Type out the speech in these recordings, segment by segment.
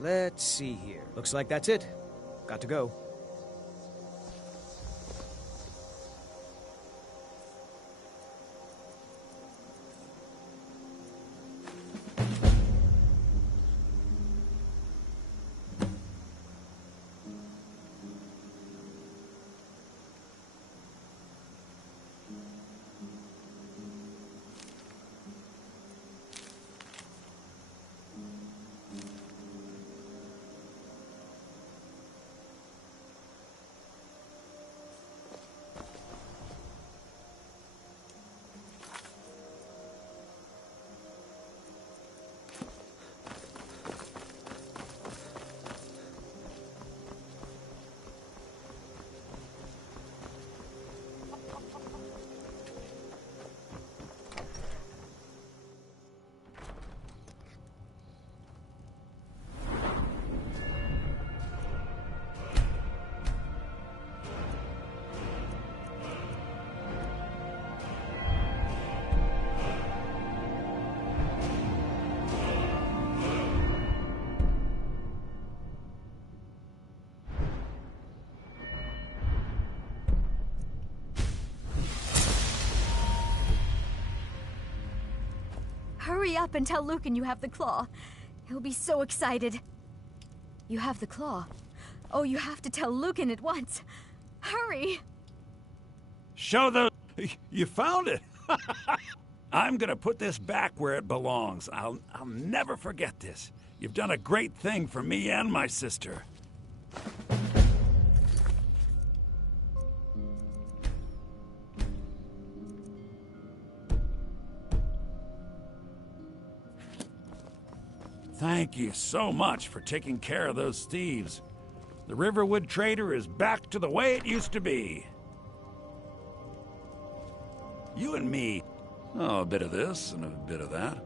Let's see here. Looks like that's it. Got to go. Hurry up and tell Lucan you have the claw. He'll be so excited. You have the claw. Oh, you have to tell Lucan at once. Hurry! Show the... You found it! I'm gonna put this back where it belongs. I'll never forget this. You've done a great thing for me and my sister. Thank you so much for taking care of those thieves. The Riverwood Trader is back to the way it used to be. You and me, oh, a bit of this and a bit of that.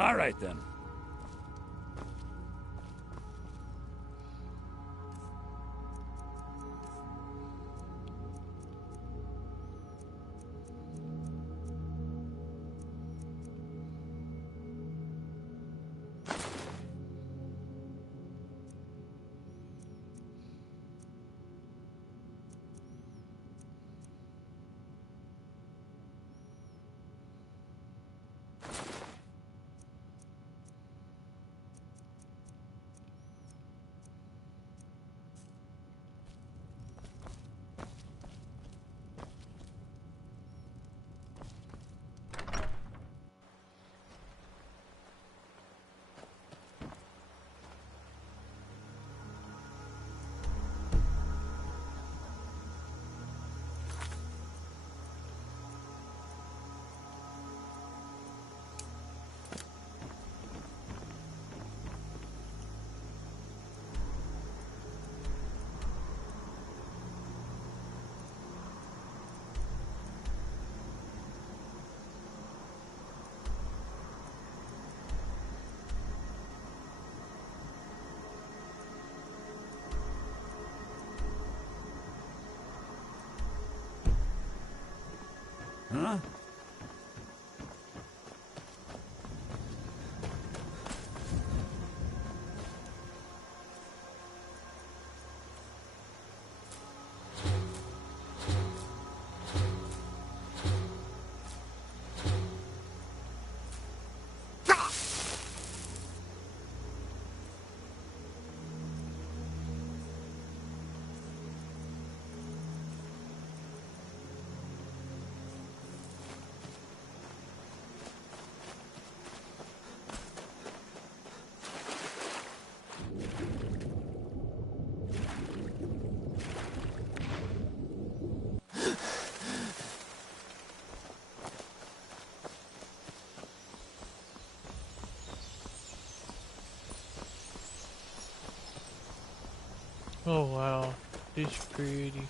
All right, then. Oh wow, it's pretty.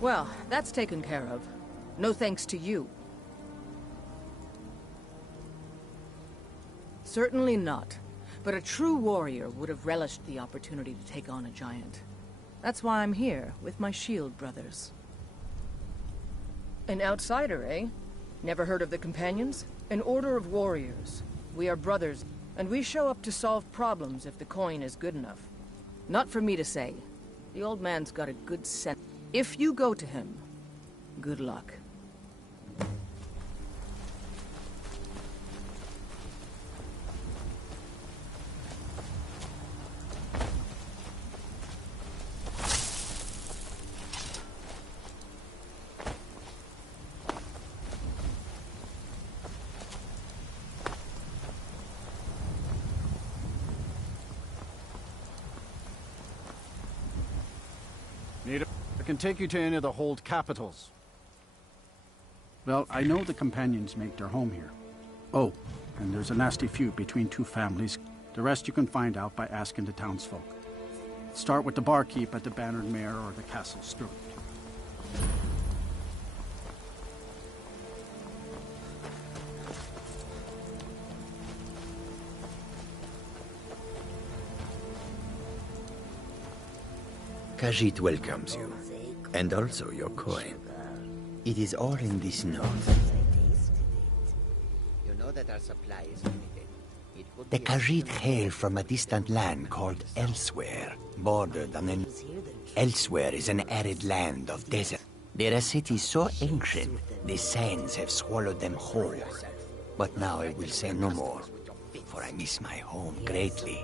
Well, that's taken care of. No thanks to you. Certainly not. But a true warrior would have relished the opportunity to take on a giant. That's why I'm here, with my shield brothers. An outsider, eh? Never heard of the Companions? An order of warriors. We are brothers, and we show up to solve problems if the coin is good enough. Not for me to say. The old man's got a good sense. If you go to him, good luck. I can take you to any of the hold capitals. Well, I know the Companions make their home here. Oh, and there's a nasty feud between two families. The rest you can find out by asking the townsfolk. Start with the barkeep at the Bannered Mare or the Castle Steward. Khajiit welcomes you, and also your coin. It is all in this note. You know that our supply is limited. The Khajiit hail from a distant land called Elsewhere, bordered on an... Elsewhere is an arid land of desert. They're a city so ancient, the sands have swallowed them whole. But now I will say no more, for I miss my home greatly.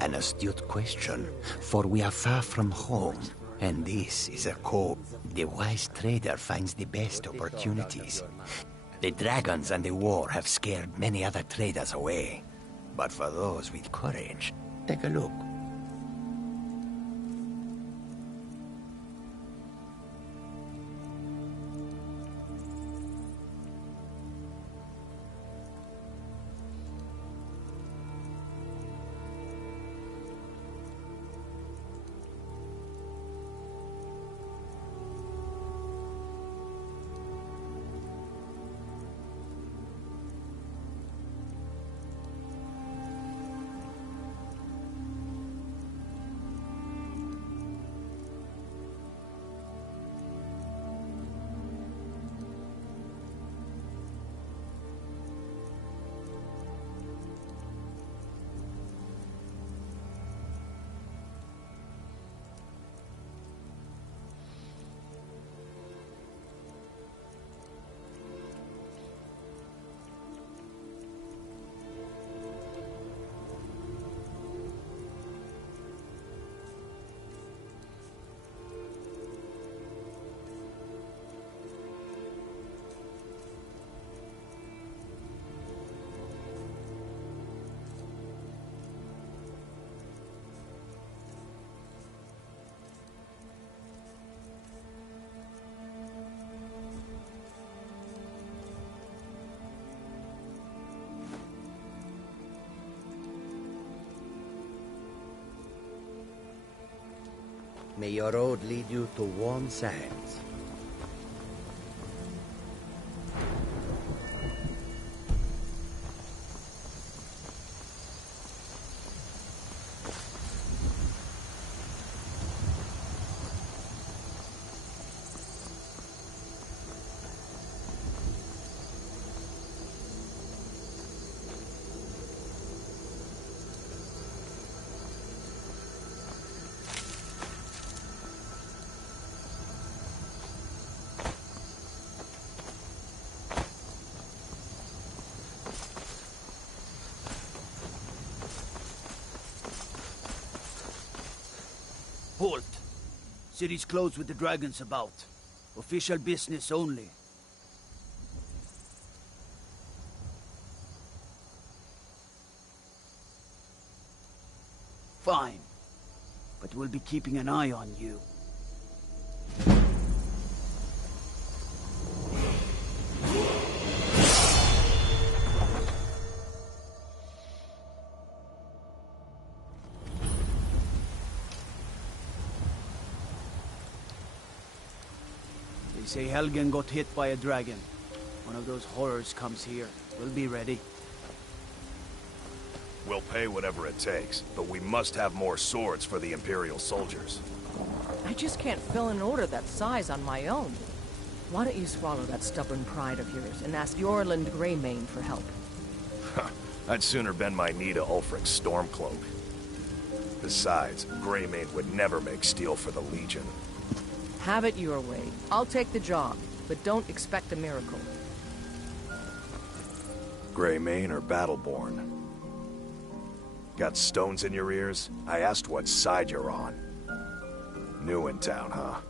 An astute question, for we are far from home, and this is a cove. The wise trader finds the best opportunities. The dragons and the war have scared many other traders away. But for those with courage, take a look. May your road lead you to warm sands. Halt. City's closed with the dragons about. Official business only. Fine. But we'll be keeping an eye on you. They say Helgen got hit by a dragon. One of those horrors comes here. We'll be ready. We'll pay whatever it takes, but we must have more swords for the Imperial soldiers. I just can't fill an order that size on my own. Why don't you swallow that stubborn pride of yours and ask Yorland Greymane for help? I'd sooner bend my knee to Ulfric's Stormcloak. Besides, Greymane would never make steel for the Legion. Have it your way. I'll take the job, but don't expect a miracle. Greymane or Battleborn? Got stones in your ears? I asked what side you're on. New in town, huh?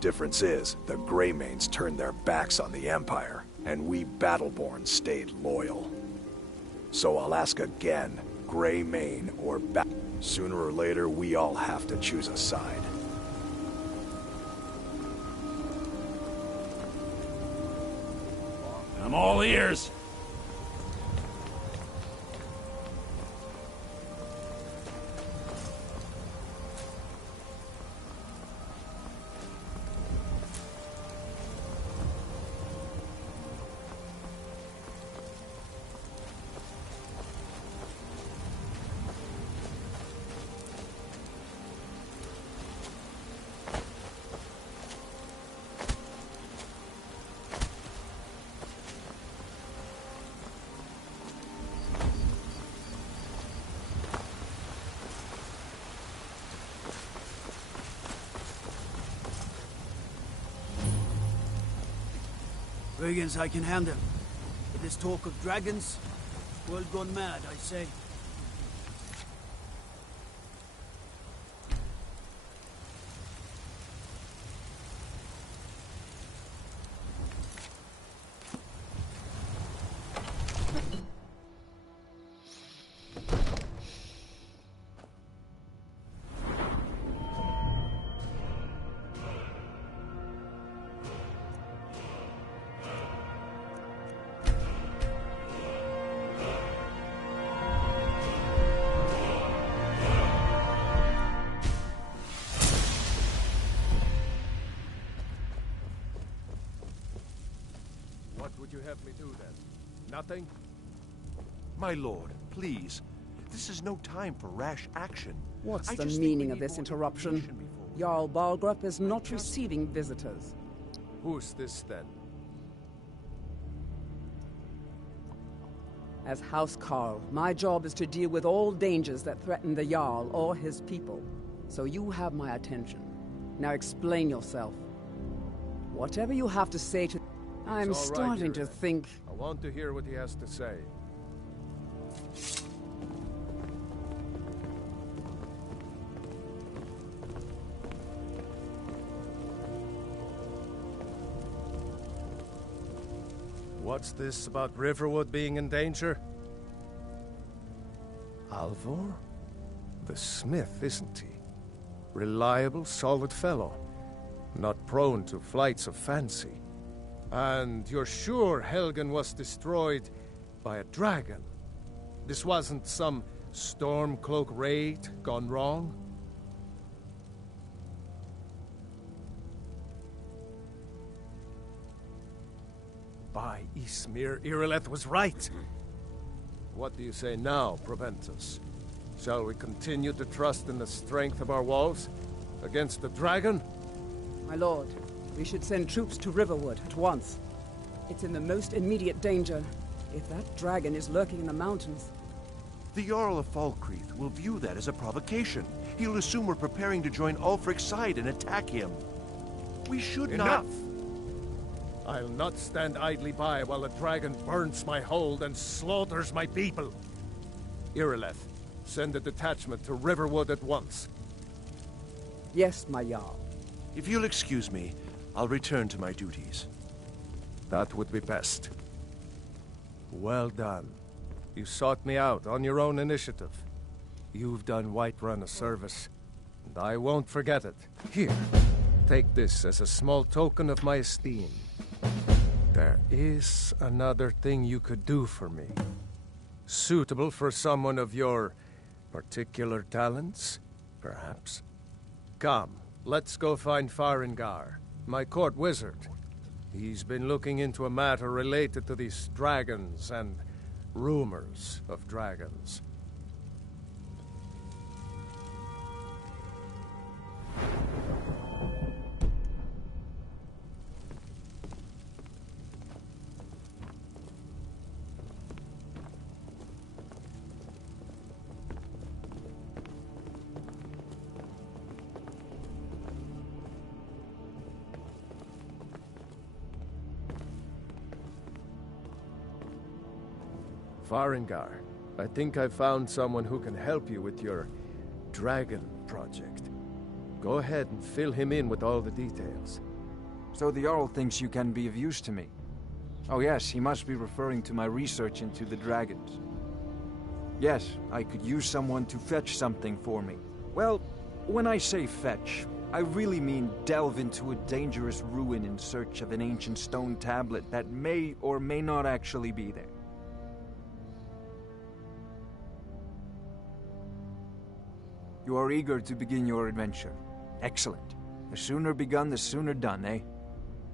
Difference is, the Greymanes turned their backs on the Empire, and we Battleborn stayed loyal. So I'll ask again, Greymane or Sooner or later, we all have to choose a side. I'm all ears. Brigands I can handle. With this talk of dragons, world gone mad, I say. would you have me do then? Nothing? My lord, please. This is no time for rash action. What's I the just think meaning we of need this more interruption? information before- Jarl Balgrup is not receiving visitors. Who's this then? As House Carl, my job is to deal with all dangers that threaten the Jarl or his people. So you have my attention. Now explain yourself. Whatever you have to say to... I'm It's all right, starting to Irileth. think... I want to hear what he has to say. What's this about Riverwood being in danger? Alvor? The smith, isn't he? Reliable, solid fellow. Not prone to flights of fancy. And you're sure Helgen was destroyed by a dragon? This wasn't some Stormcloak raid gone wrong? By Ysmir, Irileth was right. What do you say now, Proventus? Shall we continue to trust in the strength of our walls against the dragon? My lord, we should send troops to Riverwood at once. It's in the most immediate danger. If that dragon is lurking in the mountains... The Jarl of Falkreath will view that as a provocation. He'll assume we're preparing to join Ulfric's side and attack him. We should not... Enough! I'll not stand idly by while the dragon burns my hold and slaughters my people. Irileth, send a detachment to Riverwood at once. Yes, my Jarl. If you'll excuse me, I'll return to my duties. That would be best. Well done. You sought me out on your own initiative. You've done Whiterun a service, and I won't forget it. Here, take this as a small token of my esteem. There is another thing you could do for me. Suitable for someone of your particular talents, perhaps. Come, let's go find Farengar, my court wizard. He's been looking into a matter related to these dragons and rumors of dragons. Farengar, I think I've found someone who can help you with your dragon project. Go ahead and fill him in with all the details. So the Jarl thinks you can be of use to me. Oh yes, he must be referring to my research into the dragons. Yes, I could use someone to fetch something for me. Well, when I say fetch, I really mean delve into a dangerous ruin in search of an ancient stone tablet that may or may not actually be there. You are eager to begin your adventure. Excellent. The sooner begun, the sooner done, eh?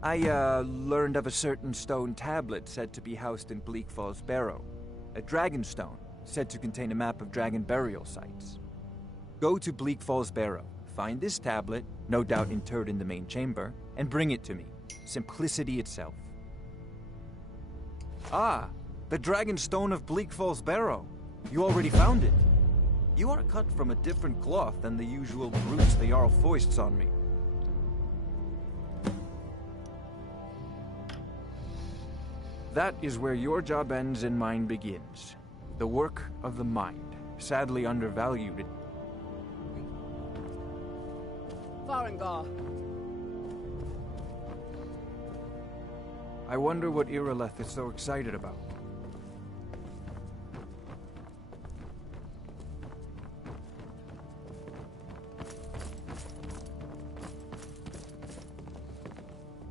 I, learned of a certain stone tablet said to be housed in Bleak Falls Barrow. A dragon stone, said to contain a map of dragon burial sites. Go to Bleak Falls Barrow, find this tablet, no doubt interred in the main chamber, and bring it to me. Simplicity itself. Ah, the dragon stone of Bleak Falls Barrow. You already found it. You are cut from a different cloth than the usual brutes the Jarl foists on me. That is where your job ends and mine begins. The work of the mind, sadly undervalued. Farengar. I wonder what Irileth is so excited about.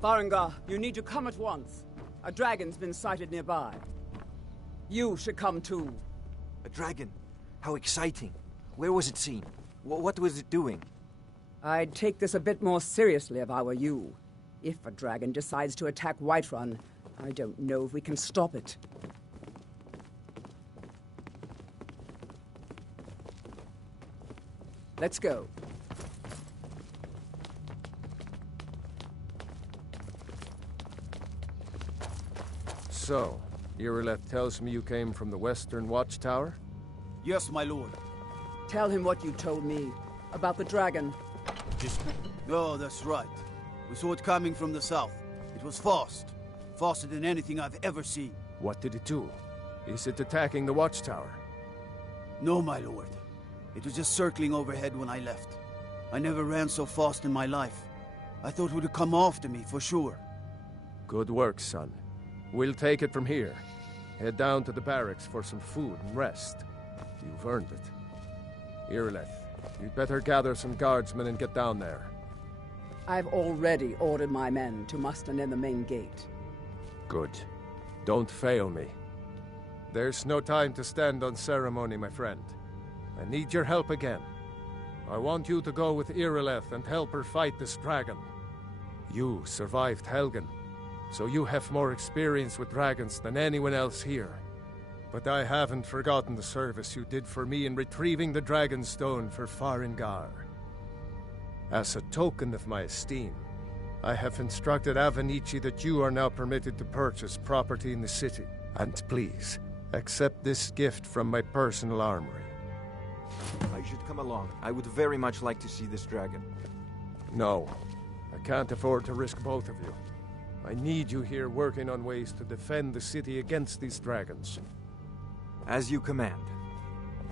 Farengar, you need to come at once. A dragon's been sighted nearby. You should come too. A dragon? How exciting. Where was it seen? What was it doing? I'd take this a bit more seriously if I were you. If a dragon decides to attack Whiterun, I don't know if we can stop it. Let's go. So, Irileth tells me you came from the Western Watchtower? Yes, my lord. Tell him what you told me about the dragon. Oh, that's right. We saw it coming from the south. It was fast. Faster than anything I've ever seen. What did it do? Is it attacking the Watchtower? No, my lord. It was just circling overhead when I left. I never ran so fast in my life. I thought it would come after me, for sure. Good work, son. We'll take it from here. Head down to the barracks for some food and rest. You've earned it. Irileth, you'd better gather some guardsmen and get down there. I've already ordered my men to muster near the main gate. Good. Don't fail me. There's no time to stand on ceremony, my friend. I need your help again. I want you to go with Irileth and help her fight this dragon. You survived Helgen, so you have more experience with dragons than anyone else here. But I haven't forgotten the service you did for me in retrieving the Dragon Stone for Farengar. As a token of my esteem, I have instructed Avenici that you are now permitted to purchase property in the city. And please, accept this gift from my personal armory. I should come along. I would very much like to see this dragon. No, I can't afford to risk both of you. I need you here working on ways to defend the city against these dragons. As you command.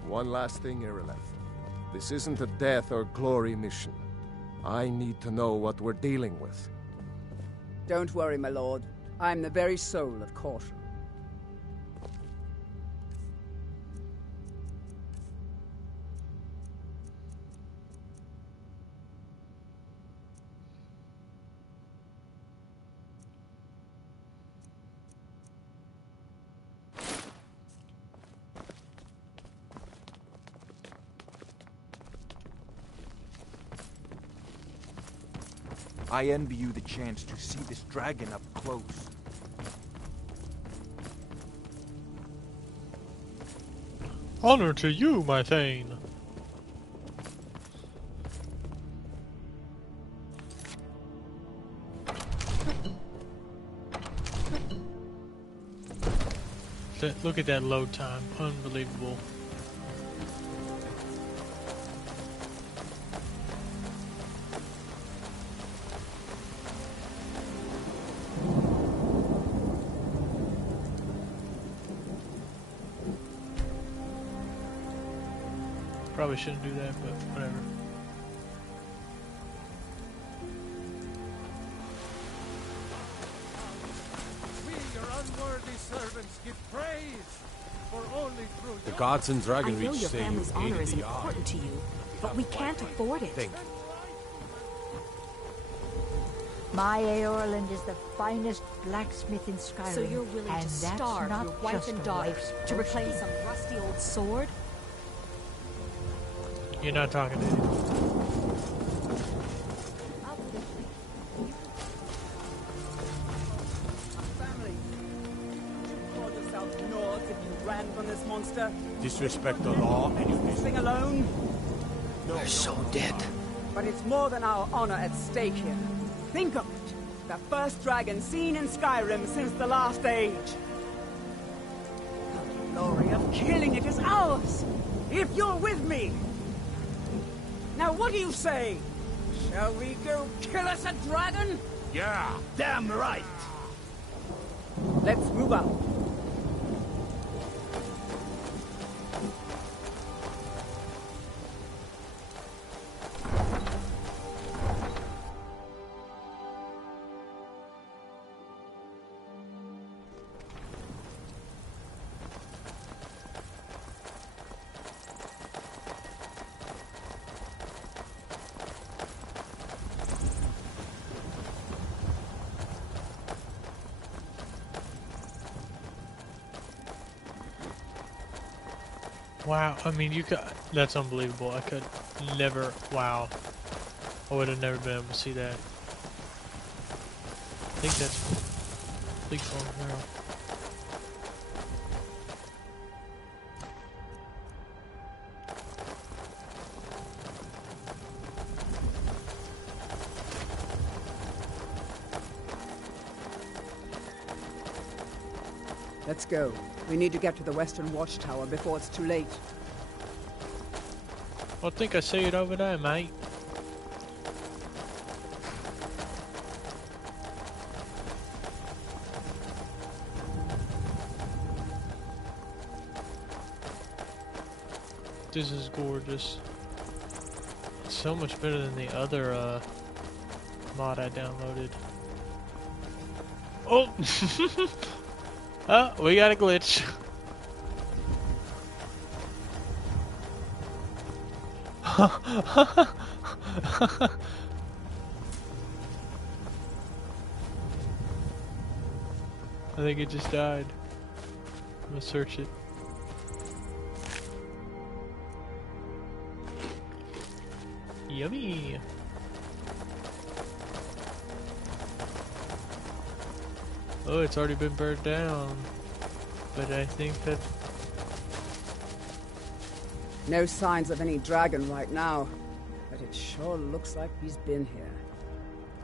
One last thing, Irileth. This isn't a death or glory mission. I need to know what we're dealing with. Don't worry, my lord. I'm the very soul of caution. I envy you the chance to see this dragon up close. Honor to you, my Thane. Look at that load time. Unbelievable. Probably shouldn't do that, but whatever. We, your unworthy servants, give praise, for only through the gods and Dragon I know Reach your say you family's honor aided is the Yard. important to you, but we can't afford it. Think. My Eorland is the finest blacksmith in Skyrim. So you're willing and to that's starve not your wife just and a daughter wife's to reclaim boasting. some rusty old sword? You're not talking to him. Family, you call yourself Nords if you ran from this monster? Disrespect the law and you Sing alone? We're so dead. But it's more than our honor at stake here. Think of it. The first dragon seen in Skyrim since the last age. The glory of killing it is ours, if you're with me. Now what do you say? Shall we go kill us a dragon? Yeah, damn right. Let's move out. Wow, I mean, you could. That's unbelievable. I could never. Wow. I would have never been able to see that. I think that's. Bleak Falls now. Let's go. We need to get to the Western Watchtower before it's too late. I think I see it over there, mate. This is gorgeous. It's so much better than the other mod I downloaded. Oh! Oh, we got a glitch. I think it just died. I'm gonna search it. Yummy! Oh, it's already been burned down. But I think that... No signs of any dragon right now, but it sure looks like he's been here.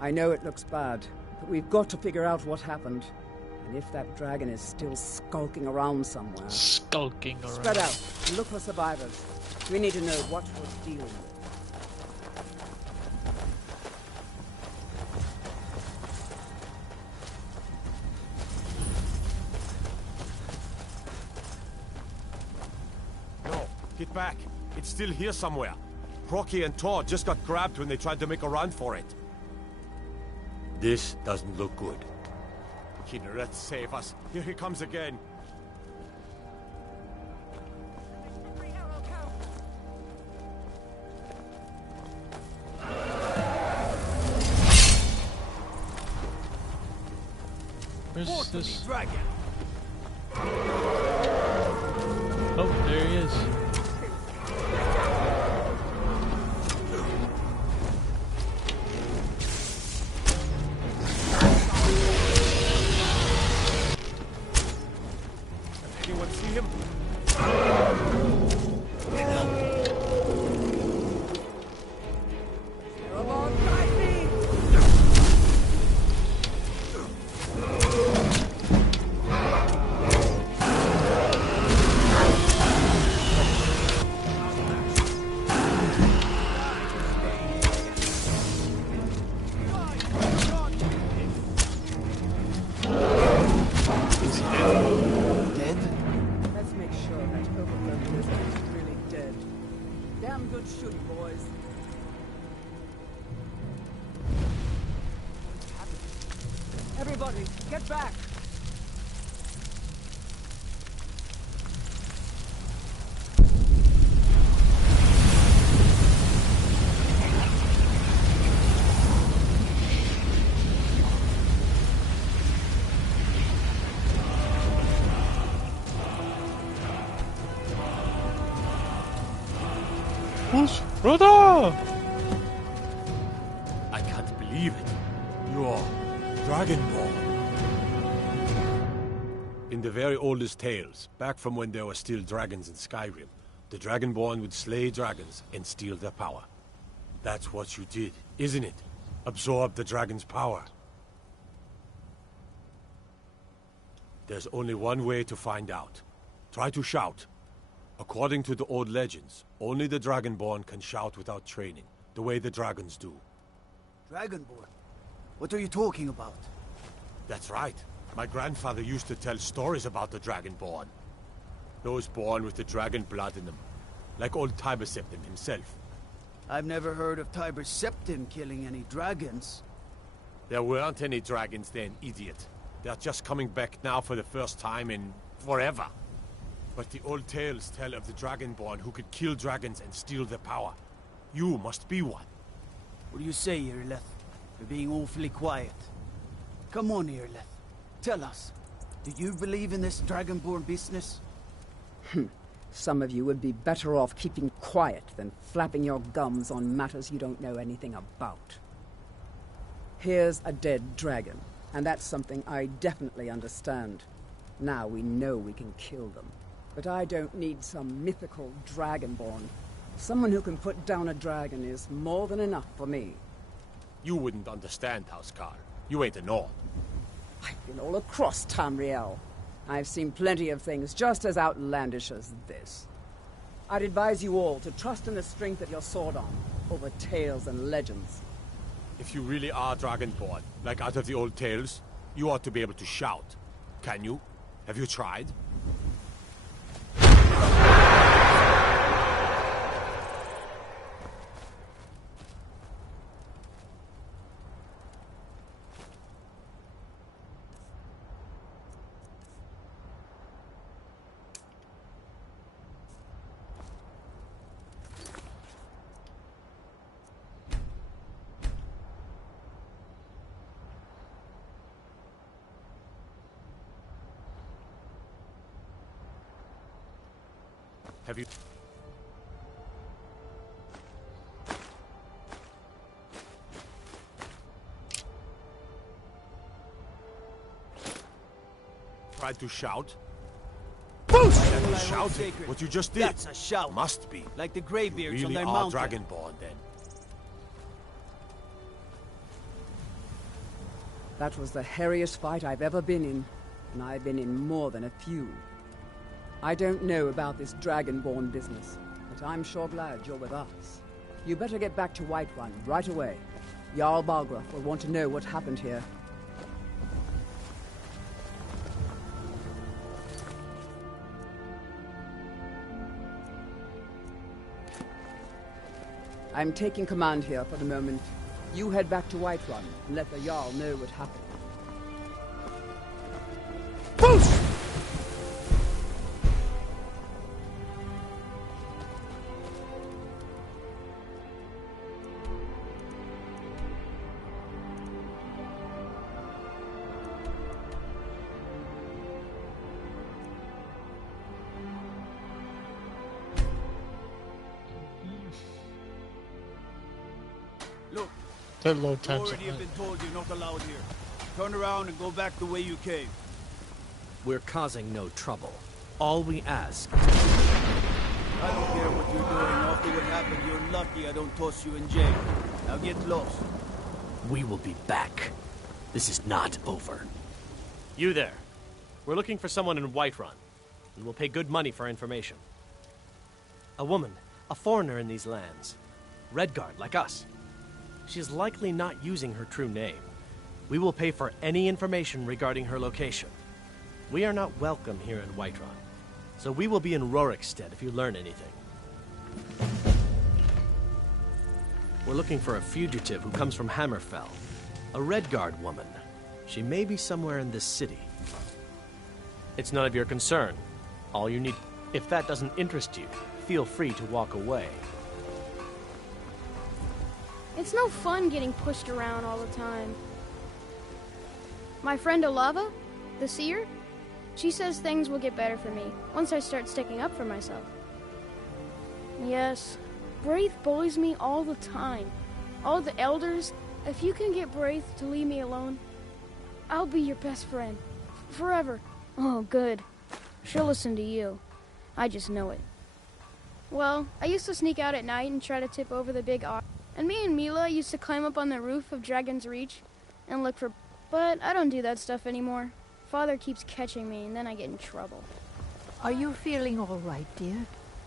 I know it looks bad, but we've got to figure out what happened. And if that dragon is still skulking around somewhere... Skulking around. Spread out. Look for survivors. We need to know what we're dealing with. Get back. It's still here somewhere. Rocky and Todd just got grabbed when they tried to make a run for it. This doesn't look good. Kinneret, save us. Here he comes again. Where's this? Dragon. Oh, there he is. Anyone see him? Everybody, get back! Brother! I can't believe it. You're Dragonborn. In the very oldest tales, back from when there were still dragons in Skyrim, the Dragonborn would slay dragons and steal their power. That's what you did, isn't it? Absorb the dragon's power. There's only one way to find out. Try to shout. According to the old legends, only the Dragonborn can shout without training, the way the dragons do. Dragonborn? What are you talking about? That's right. My grandfather used to tell stories about the Dragonborn. Those born with the dragon blood in them. Like old Tiber Septim himself. I've never heard of Tiber Septim killing any dragons. There weren't any dragons then, idiot. They're just coming back now for the first time in forever. But the old tales tell of the Dragonborn who could kill dragons and steal their power. You must be one. What do you say, Irleth? You're being awfully quiet. Come on, Irleth. Tell us. Do you believe in this Dragonborn business? Some of you would be better off keeping quiet than flapping your gums on matters you don't know anything about. Here's a dead dragon. And that's something I definitely understand. Now we know we can kill them. But I don't need some mythical dragonborn. Someone who can put down a dragon is more than enough for me. You wouldn't understand, Housecar. You ain't a Nord. I've been all across Tamriel. I've seen plenty of things just as outlandish as this. I'd advise you all to trust in the strength of your sword arm over tales and legends. If you really are Dragonborn, like out of the old tales, you ought to be able to shout. Can you? Have you tried? Have you... tried to shout? Boost! That was shouting. What you just did. That's a shout. Must be. Like the Greybeards You on really their are mountain. Dragonborn, then. That was the hairiest fight I've ever been in, and I've been in more than a few. I don't know about this Dragonborn business, but I'm sure glad you're with us. You better get back to Whiterun right away. Jarl Balgruuf will want to know what happened here. I'm taking command here for the moment. You head back to Whiterun and let the Jarl know what happened. Boost! Look, That low you times already have been told you're not allowed here. Turn around and go back the way you came. We're causing no trouble. All we ask... I don't care what you're doing. After what happened, you're lucky I don't toss you in jail. Now get lost. We will be back. This is not over. You there. We're looking for someone in Whiterun. We will pay good money for information. A woman, a foreigner in these lands. Redguard, like us. She is likely not using her true name. We will pay for any information regarding her location. We are not welcome here in Whiterun, so we will be in Rorikstead if you learn anything. We're looking for a fugitive who comes from Hammerfell. A Redguard woman. She may be somewhere in this city. It's none of your concern. All you need... If that doesn't interest you, feel free to walk away. It's no fun getting pushed around all the time. My friend Olava, the seer, she says things will get better for me once I start sticking up for myself. Yes, Braith bullies me all the time. All the elders, if you can get Braith to leave me alone, I'll be your best friend. Forever. Oh, good. She'll listen to you. I just know it. Well, I used to sneak out at night and try to tip over the big ox. And me and Mila used to climb up on the roof of Dragon's Reach and look for... But I don't do that stuff anymore. Father keeps catching me and then I get in trouble. Are you feeling all right, dear?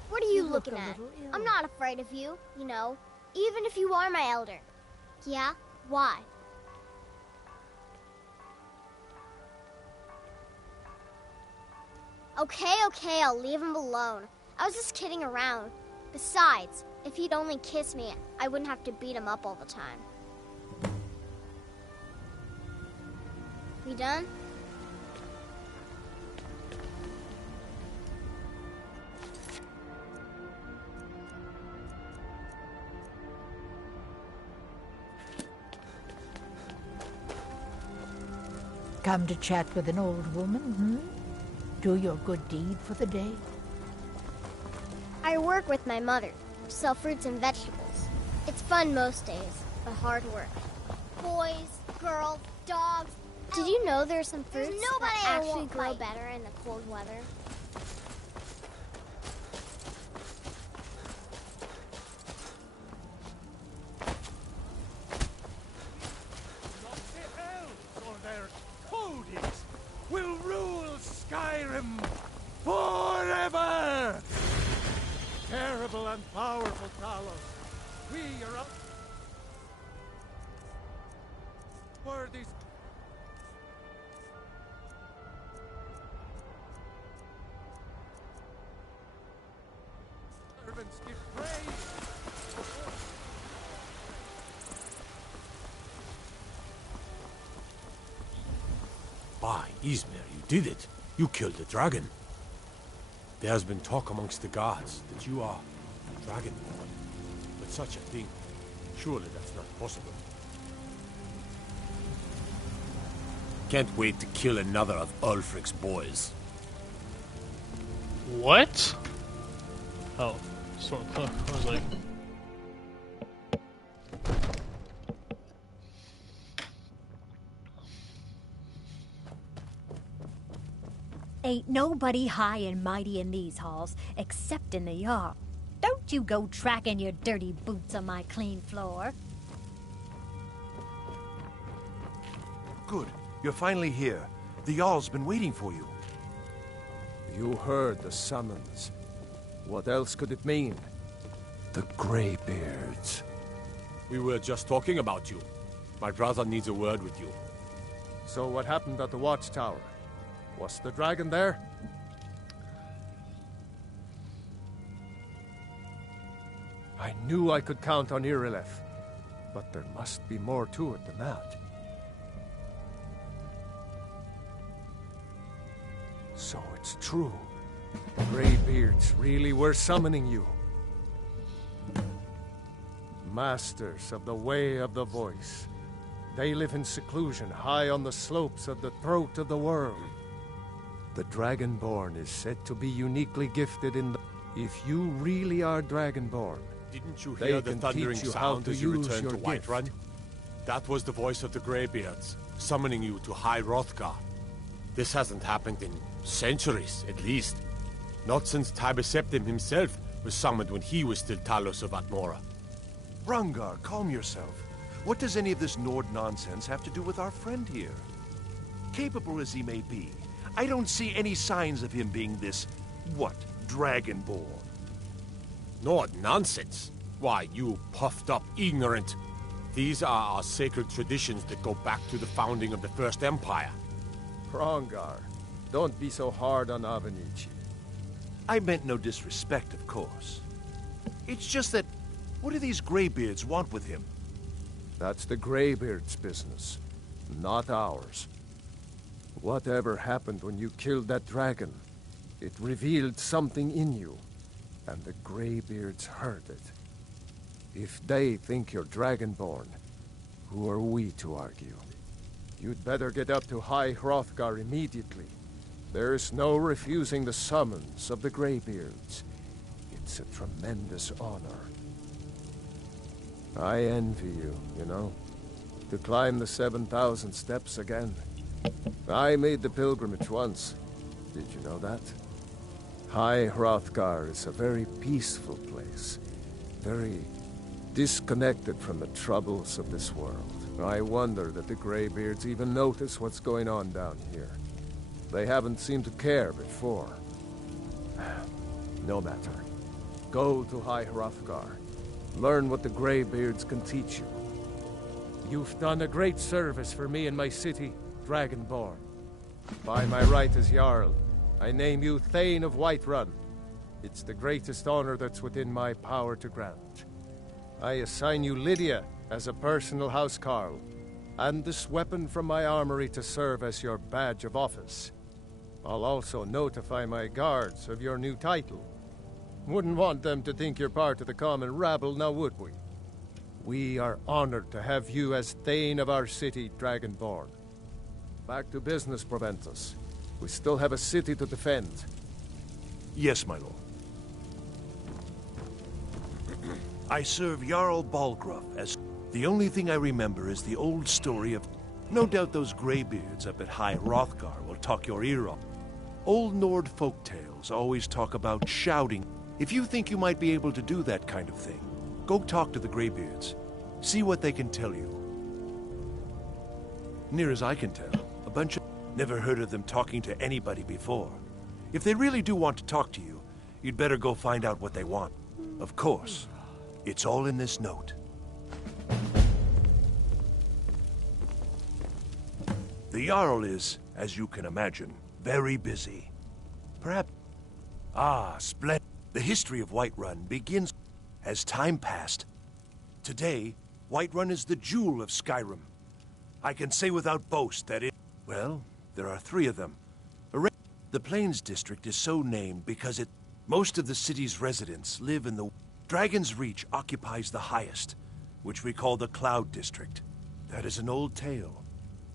What are you looking at? I'm not afraid of you, you know, even if you are my elder. Yeah? Why? Okay, I'll leave him alone. I was just kidding around. Besides, if he'd only kiss me, I wouldn't have to beat him up all the time. We done? Come to chat with an old woman, hmm? Do your good deed for the day? I work with my mother, sell fruits and vegetables. It's fun most days, but hard work. Boys, girls, dogs, Did you know there's some fruits that actually grow better in the cold weather? Will rule Skyrim forever! Terrible and powerful Talos, we are up. Worthy servants give praise. By Izmir, you did it. You killed the dragon. There's been talk amongst the gods that you are Dragonborn. But such a thing, surely that's not possible. Can't wait to kill another of Ulfric's boys. What? Oh, Stormcloak. I was like... Ain't nobody high and mighty in these halls, except in the Jarl. Don't you go tracking your dirty boots on my clean floor. Good. You're finally here. The Jarl's been waiting for you. You heard the summons. What else could it mean? The Greybeards. We were just talking about you. My brother needs a word with you. So what happened at the watchtower? Was the dragon there? I knew I could count on Irileth, but there must be more to it than that. So it's true. The Greybeards really were summoning you. Masters of the Way of the Voice. They live in seclusion high on the slopes of the throat of the world. The Dragonborn is said to be uniquely gifted in the... If you really are Dragonborn, didn't you hear the thundering sound as you returned to Whiterun? That was the voice of the Greybeards, summoning you to High Hrothgar. This hasn't happened in centuries, at least. Not since Tiber Septim himself was summoned when he was still Talos of Atmora. Rungar, calm yourself. What does any of this Nord nonsense have to do with our friend here? Capable as he may be, I don't see any signs of him being this, Dragonborn. Nord nonsense? Why, you puffed up ignorant. These are our sacred traditions that go back to the founding of the First Empire. Hrongar, don't be so hard on Avenici. I meant no disrespect, of course. It's just that, what do these Greybeards want with him? That's the Greybeards' business, not ours. Whatever happened when you killed that dragon, it revealed something in you, and the Greybeards heard it. If they think you're Dragonborn, who are we to argue? You'd better get up to High Hrothgar immediately. There's no refusing the summons of the Greybeards. It's a tremendous honor. I envy you, you know, to climb the 7,000 steps again. I made the pilgrimage once. Did you know that? High Hrothgar is a very peaceful place. Very disconnected from the troubles of this world. I wonder that the Greybeards even notice what's going on down here. They haven't seemed to care before. No matter. Go to High Hrothgar. Learn what the Greybeards can teach you. You've done a great service for me and my city, Dragonborn. By my right as Jarl, I name you Thane of Whiterun. It's the greatest honor that's within my power to grant. I assign you Lydia as a personal housecarl, and this weapon from my armory to serve as your badge of office. I'll also notify my guards of your new title. Wouldn't want them to think you're part of the common rabble, now would we? We are honored to have you as Thane of our city, Dragonborn. Back to business, Proventus. We still have a city to defend. Yes, my lord. I serve Jarl Balgruuf as... The only thing I remember is the old story of... No doubt those graybeards up at High Hrothgar will talk your ear off. Old Nord folktales always talk about shouting. If you think you might be able to do that kind of thing, go talk to the graybeards. See what they can tell you. Near as I can tell, a bunch of... Never heard of them talking to anybody before. If they really do want to talk to you, you'd better go find out what they want. Of course, it's all in this note. The Jarl is, as you can imagine, very busy. Perhaps... Ah, splendid. The history of Whiterun begins as time passed. Today, Whiterun is the jewel of Skyrim. I can say without boast that it... Well, there are 3 of them. The Plains District is so named because most of the city's residents live in the... Dragon's Reach occupies the highest, which we call the Cloud District. That is an old tale,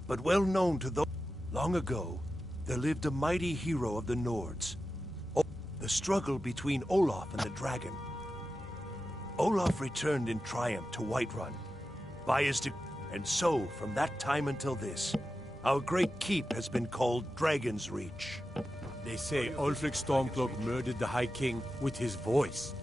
but well known to those... Long ago, there lived a mighty hero of the Nords. The struggle between Olaf and the dragon. Olaf returned in triumph to Whiterun. By his and so, from that time until this, our great keep has been called Dragon's Reach. They say Ulfric Stormcloak murdered the High King with his voice.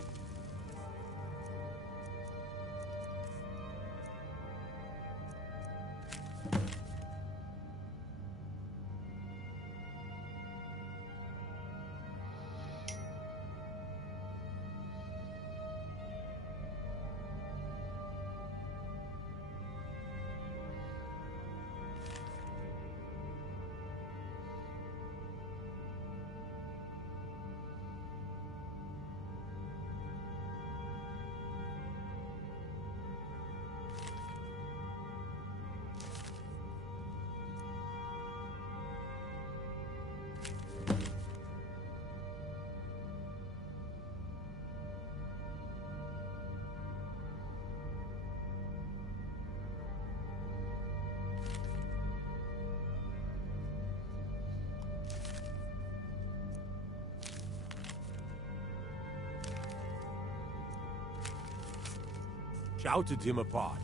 Shouted him apart.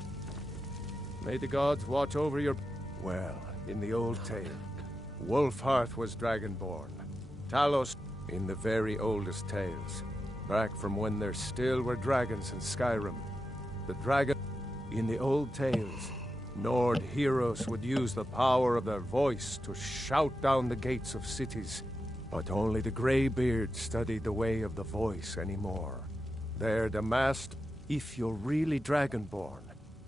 May the gods watch over your... Well, in the old tale, Wolfhearth was dragonborn. Talos in the very oldest tales, back from when there still were dragons in Skyrim. The dragon... In the old tales, Nord heroes would use the power of their voice to shout down the gates of cities. But only the Greybeard studied the way of the voice anymore. They're the master... If you're really dragonborn,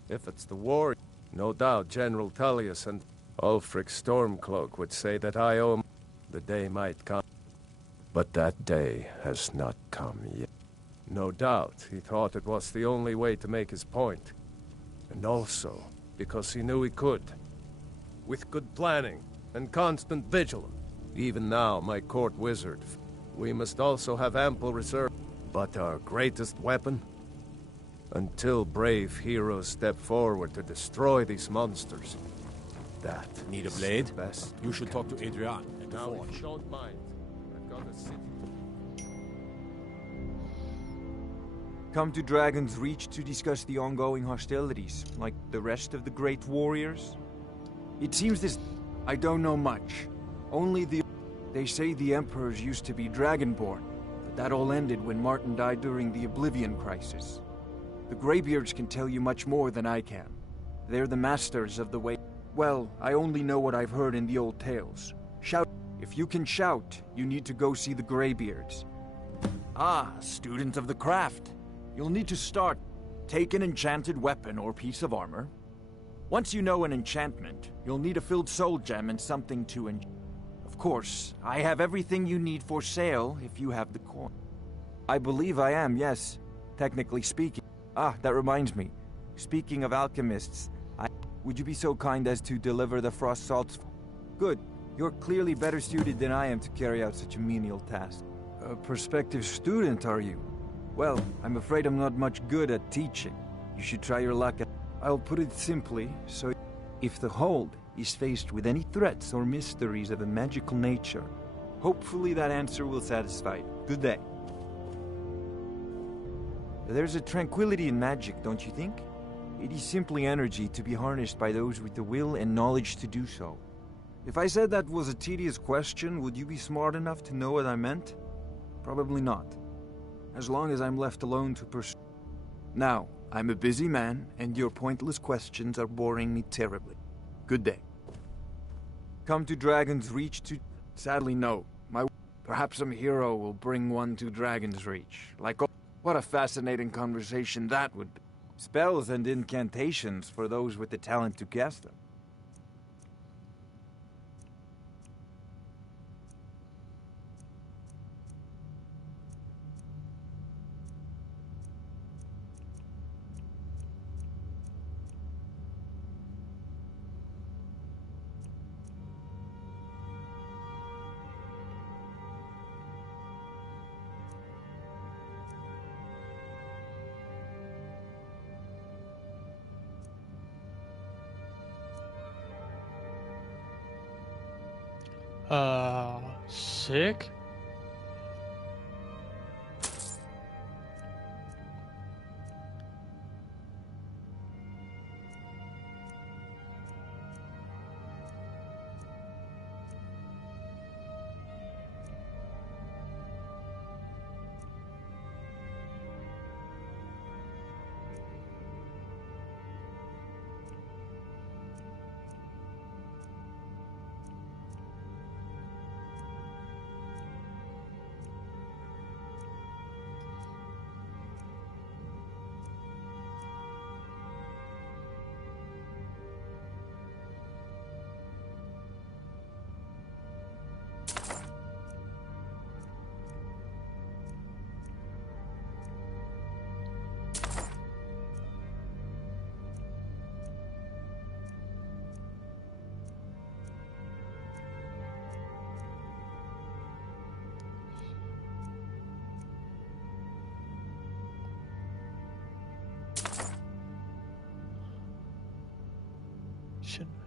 if it's the war, no doubt General Tullius and Ulfric Stormcloak would say that I owe... The day might come. But that day has not come yet. No doubt he thought it was the only way to make his point. And also because he knew he could. With good planning and constant vigilance. Even now, my court wizard, we must also have ample reserve. But our greatest weapon? Until brave heroes step forward to destroy these monsters. That need a blade? Best. You should talk to Adrian at the Now, forge. if you don't mind, I've got a city. Come to Dragon's Reach to discuss the ongoing hostilities, like the rest of the great warriors? It seems this... I don't know much. Only the... They say the emperors used to be dragonborn, but that all ended when Martin died during the Oblivion Crisis. The Greybeards can tell you much more than I can. They're the masters of the way... Well, I only know what I've heard in the old tales. Shout... If you can shout, you need to go see the Greybeards. Ah, student of the craft. You'll need to start. Take an enchanted weapon or piece of armor. Once you know an enchantment, you'll need a filled soul gem and something to Of course, I have everything you need for sale if you have the coin. I believe I am, yes. Technically speaking. Ah, that reminds me. Speaking of alchemists, would you be so kind as to deliver the frost salts? Good. You're clearly better suited than I am to carry out such a menial task. A prospective student, are you? Well, I'm afraid I'm not much good at teaching. You should try your luck at... I'll put it simply, so if the Hold is faced with any threats or mysteries of a magical nature, hopefully that answer will satisfy you. Good day. There's a tranquility in magic, don't you think? It is simply energy to be harnessed by those with the will and knowledge to do so. If I said that was a tedious question, would you be smart enough to know what I meant? Probably not. As long as I'm left alone to pursue. Now, I'm a busy man, and your pointless questions are boring me terribly. Good day. Come to Dragon's Reach to... Sadly, no. Perhaps some hero will bring one to Dragon's Reach. Like, oh, what a fascinating conversation that would be. Spells and incantations for those with the talent to cast them. Sick? Shouldn't.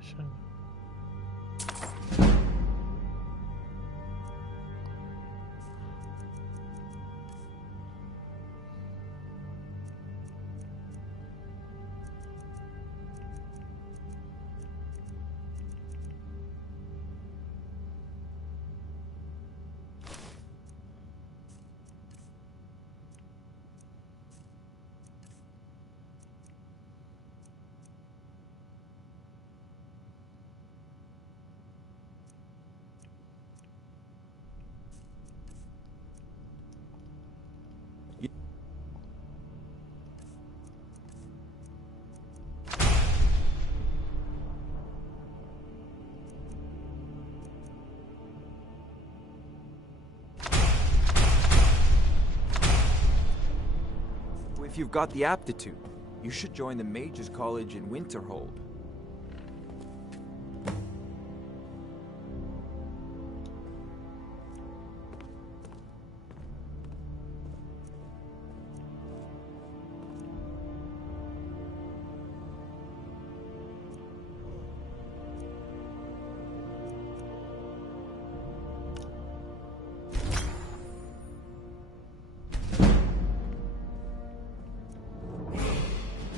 If you've got the aptitude, you should join the Mages College in Winterhold.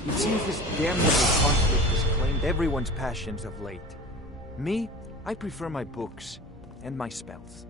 It seems this damnable conflict has claimed everyone's passions of late. Me, I prefer my books and my spells.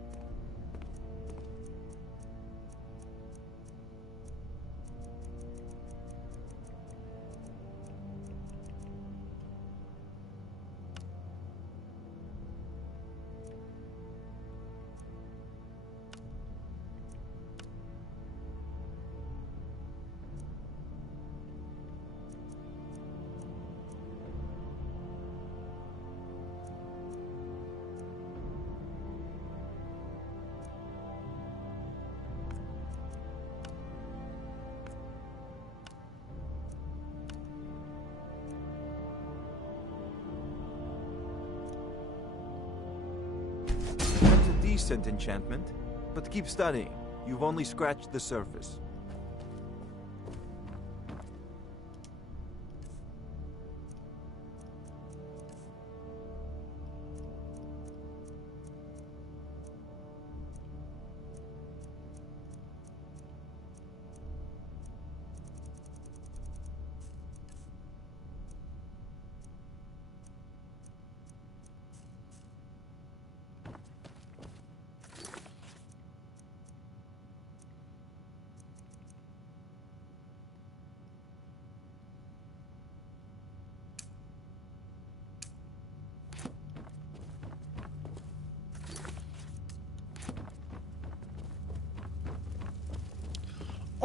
That's a decent enchantment, but keep studying. You've only scratched the surface.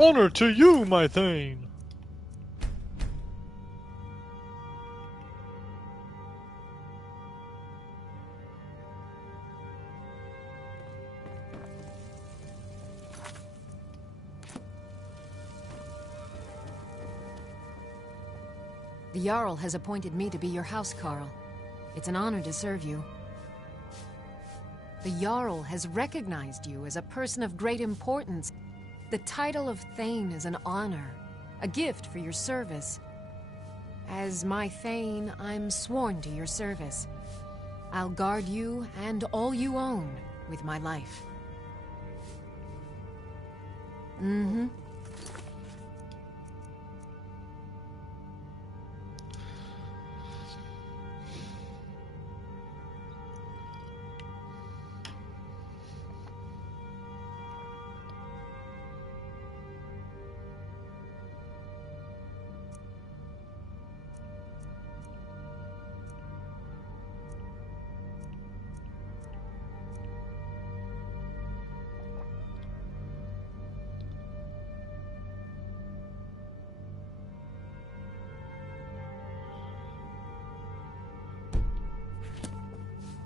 Honor to you, my Thane! The Jarl has appointed me to be your housecarl. It's an honor to serve you. The Jarl has recognized you as a person of great importance. The title of Thane is an honor, a gift for your service. As my Thane, I'm sworn to your service. I'll guard you and all you own with my life. Mm-hmm.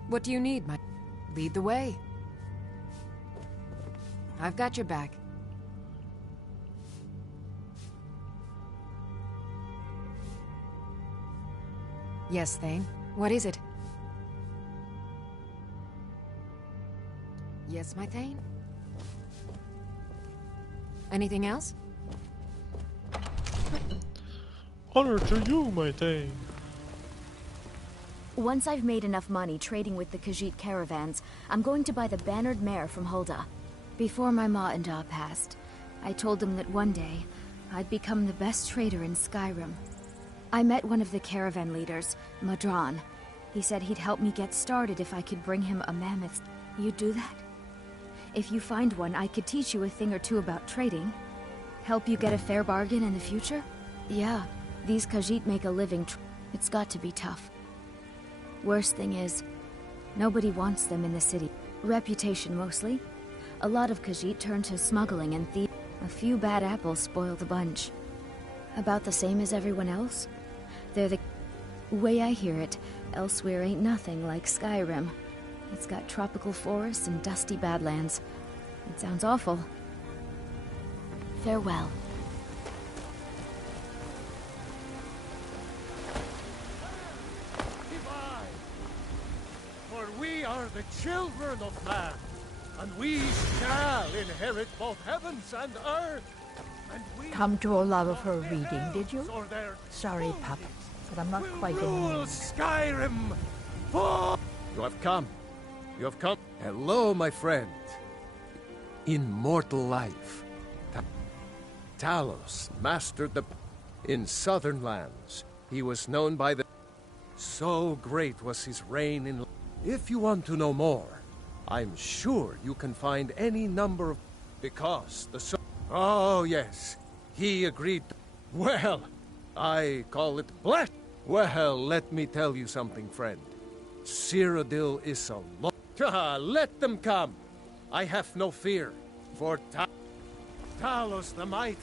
What do you need, my... Lead the way. I've got your back. Yes, Thane. What is it? Yes, my Thane? Anything else? Honor to you, my Thane. Once I've made enough money trading with the Khajiit caravans, I'm going to buy the bannered mare from Hulda. Before my ma and Da passed, I told them that one day, I'd become the best trader in Skyrim. I met one of the caravan leaders, Madran. He said he'd help me get started if I could bring him a mammoth. You'd do that? If you find one, I could teach you a thing or two about trading. Help you get a fair bargain in the future? Yeah, these Khajiit make a living. It's got to be tough. Worst thing is, nobody wants them in the city. Reputation, mostly. A lot of Khajiit turn to smuggling and thieves. A few bad apples spoil the bunch. About the same as everyone else. They're the way I hear it, elsewhere ain't nothing like Skyrim. It's got tropical forests and dusty badlands. It sounds awful. Farewell. We are the children of man, and we shall inherit both heavens and earth. And we Come to a love of her reading, did you? Sorry, Pup, but I'm not quite in the rule mood. Skyrim. You have come. You have come. Hello, my friend. Immortal life. Talos mastered the... In southern lands, he was known by the... So great was his reign in... If you want to know more, I'm sure you can find any number of... Because the... Oh, yes. He agreed to... Well, I call it bless. Well, let me tell you something, friend. Cyrodiil is a lot... Let them come. I have no fear. For Talos the mighty.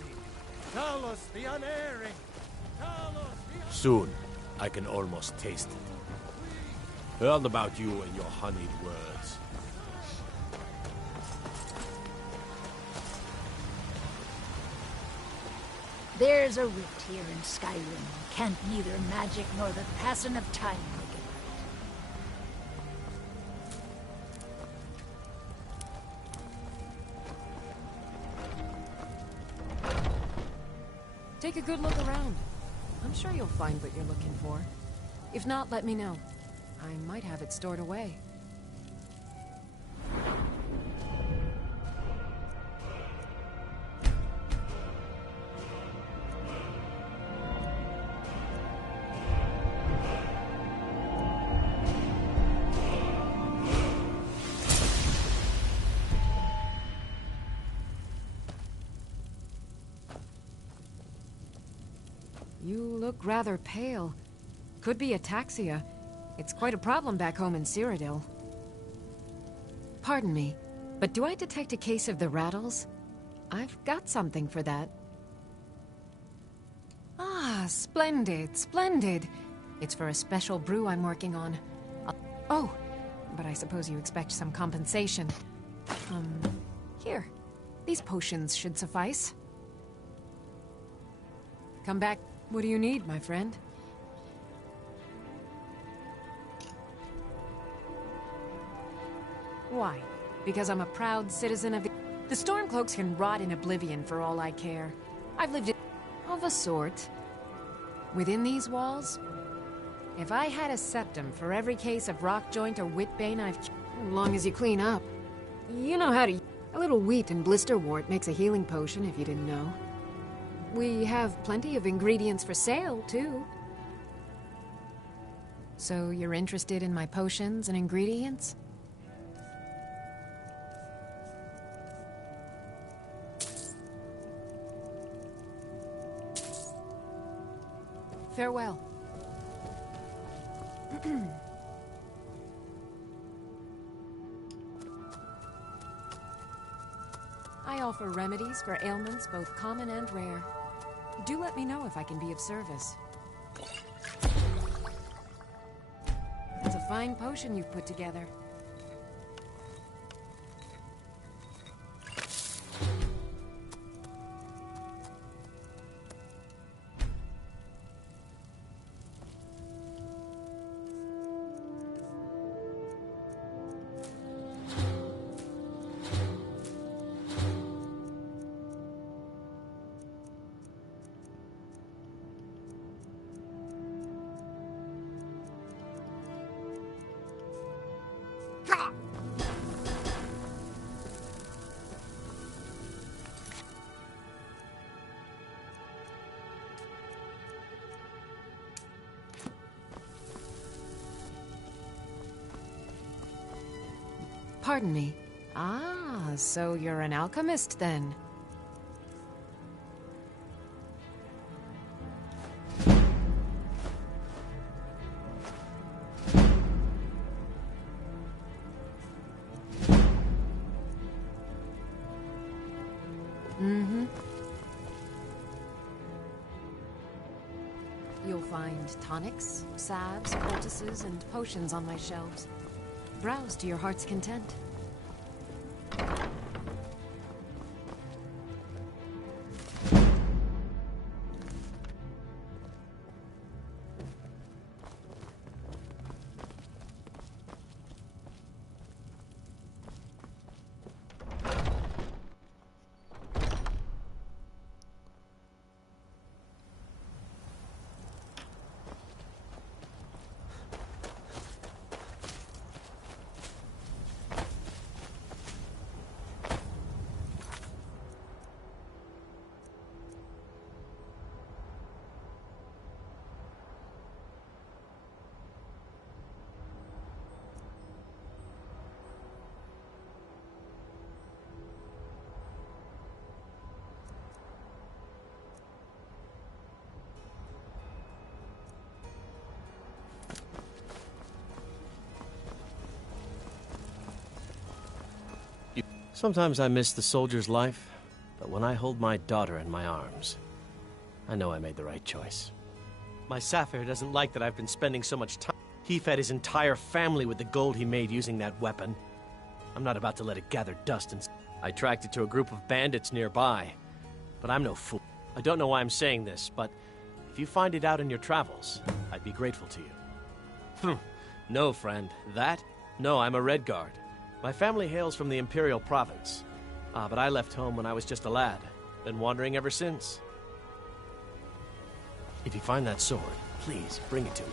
Talos the unerring. Talos the... Soon, I can almost taste it. Heard about you and your honeyed words. There's a rift here in Skyrim. Can't neither magic nor the passing of time make it right. Take a good look around. I'm sure you'll find what you're looking for. If not, let me know. I might have it stored away. You look rather pale. Could be ataxia. It's quite a problem back home in Cyrodiil. Pardon me, but do I detect a case of the rattles? I've got something for that. Ah, splendid, splendid. It's for a special brew I'm working on. Oh, but I suppose you expect some compensation. Here. These potions should suffice. Come back. What do you need, my friend? Why? Because I'm a proud citizen of the... The Stormcloaks can rot in oblivion for all I care. I've lived it of a sort. Within these walls, if I had a septum for every case of rockjoint or whitbane I've... As long as you clean up. You know how to... A little wheat and blisterwort makes a healing potion, if you didn't know. We have plenty of ingredients for sale, too. So you're interested in my potions and ingredients? Farewell. I offer remedies for ailments both common and rare. Do let me know if I can be of service. It's a fine potion you've put together. Pardon me. Ah, so you're an alchemist then? Mm-hmm. You'll find tonics, salves, poultices, and potions on my shelves. Browse to your heart's content. Sometimes I miss the soldier's life, but when I hold my daughter in my arms, I know I made the right choice. My Sapphire doesn't like that I've been spending so much time. He fed his entire family with the gold he made using that weapon. I'm not about to let it gather dust and... I tracked it to a group of bandits nearby, but I'm no fool. I don't know why I'm saying this, but if you find it out in your travels, I'd be grateful to you. No, friend. That? No, I'm a Redguard. My family hails from the Imperial Province. But I left home when I was just a lad. Been wandering ever since. If you find that sword, please bring it to me.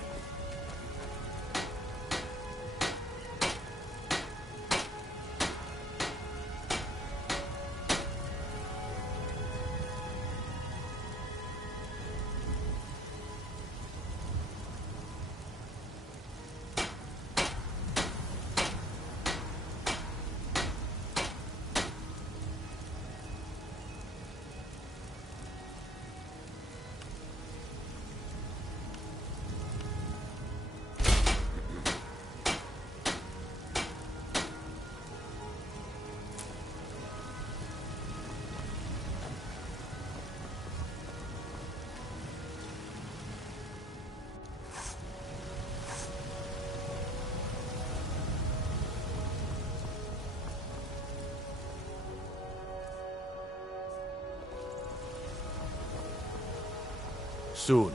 Soon,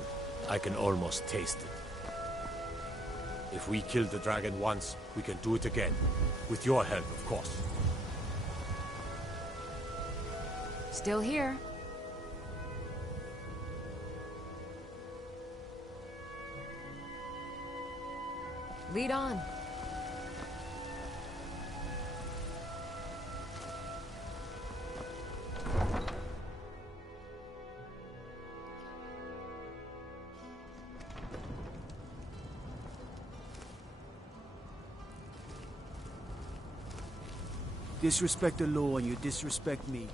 I can almost taste it. If we killed the dragon once, we can do it again. With your help, of course. Still here. Lead on. Disrespect the law and you disrespect me.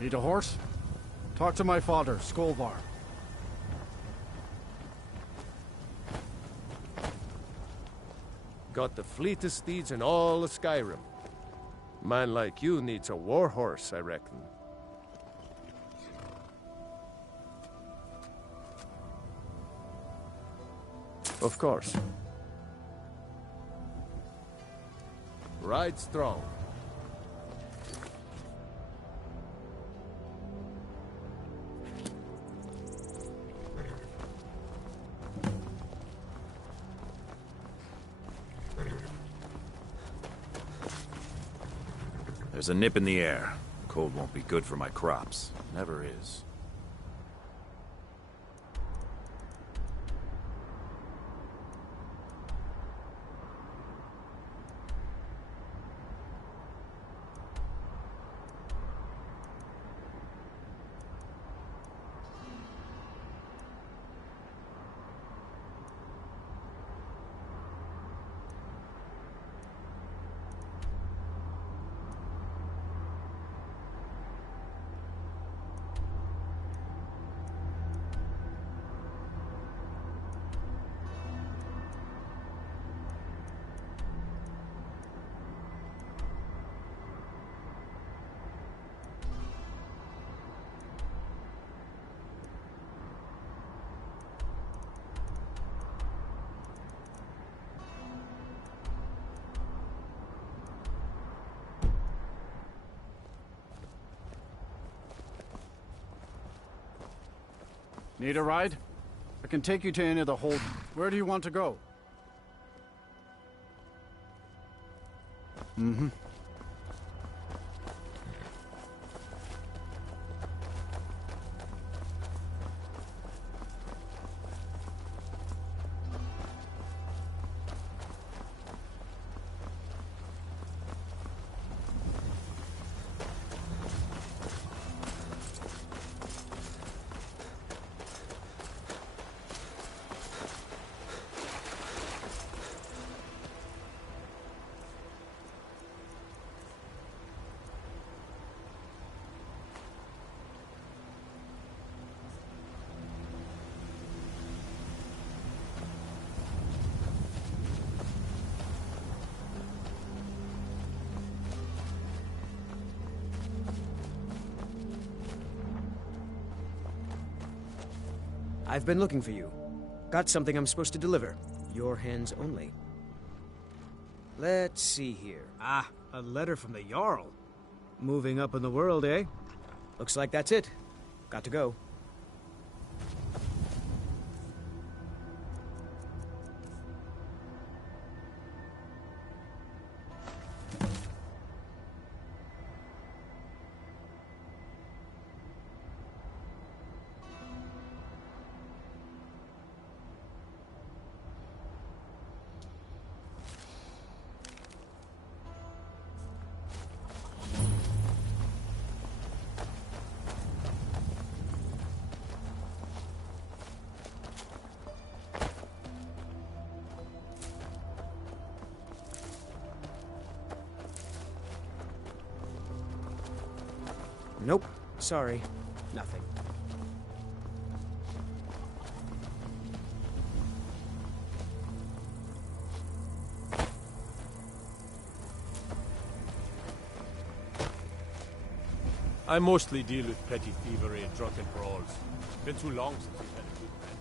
Need a horse? Talk to my father, Skolvar. Got the fleetest steeds in all of Skyrim. Man like you needs a war horse, I reckon. Of course. Ride strong. There's a nip in the air. Cold won't be good for my crops. Never is. Need a ride? I can take you to any of the hold. Where do you want to go? Mm-hmm. I've been looking for you. Got something I'm supposed to deliver. Your hands only. Let's see here. Ah, a letter from the Jarl. Moving up in the world, eh? Looks like that's it. Got to go. Nope. Sorry. Nothing. I mostly deal with petty thievery and drunken brawls. Been too long since we've had a good friend.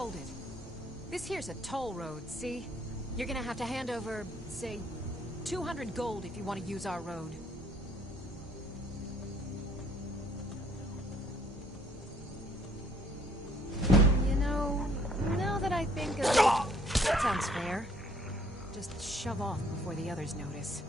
hold it. This here's a toll road, see? You're gonna have to hand over, say, 200 gold if you want to use our road. You know, now that I think of it, that sounds fair. Just shove off before the others notice.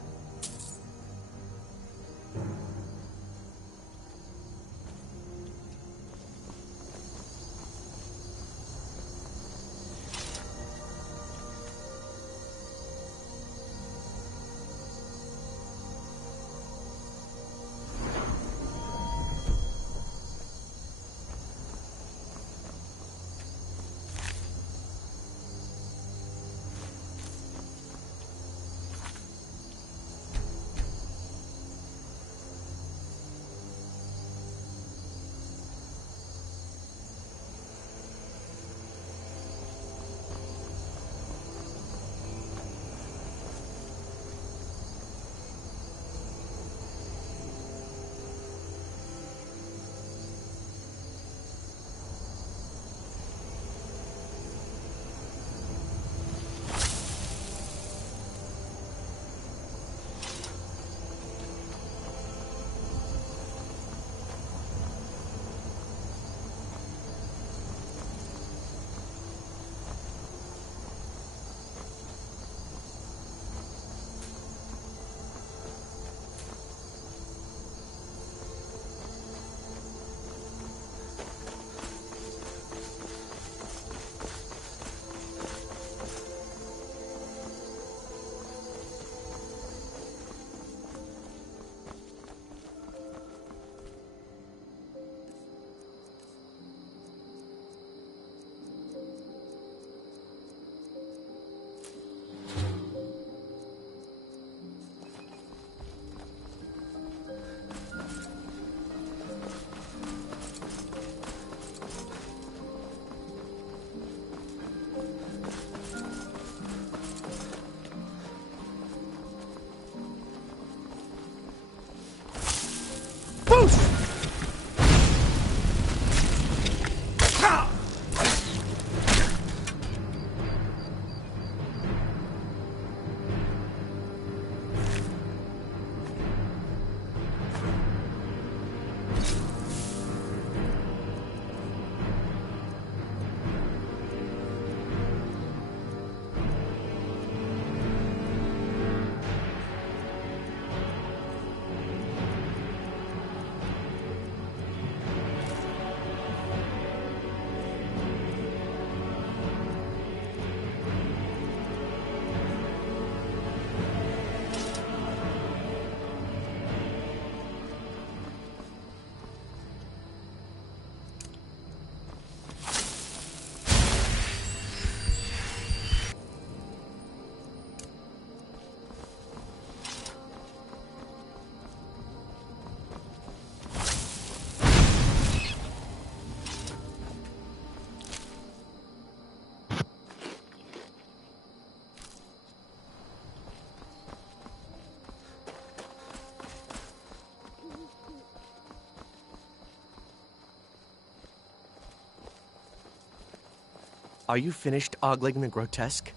Are you finished ogling the grotesque?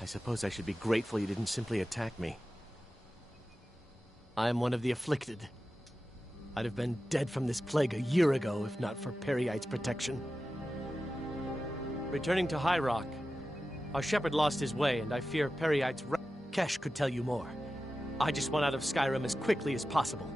I suppose I should be grateful you didn't simply attack me. I am one of the afflicted. I'd have been dead from this plague a year ago if not for Periite's protection. Returning to High Rock, our shepherd lost his way, and I fear Periite's Kesh could tell you more. I just want out of Skyrim as quickly as possible.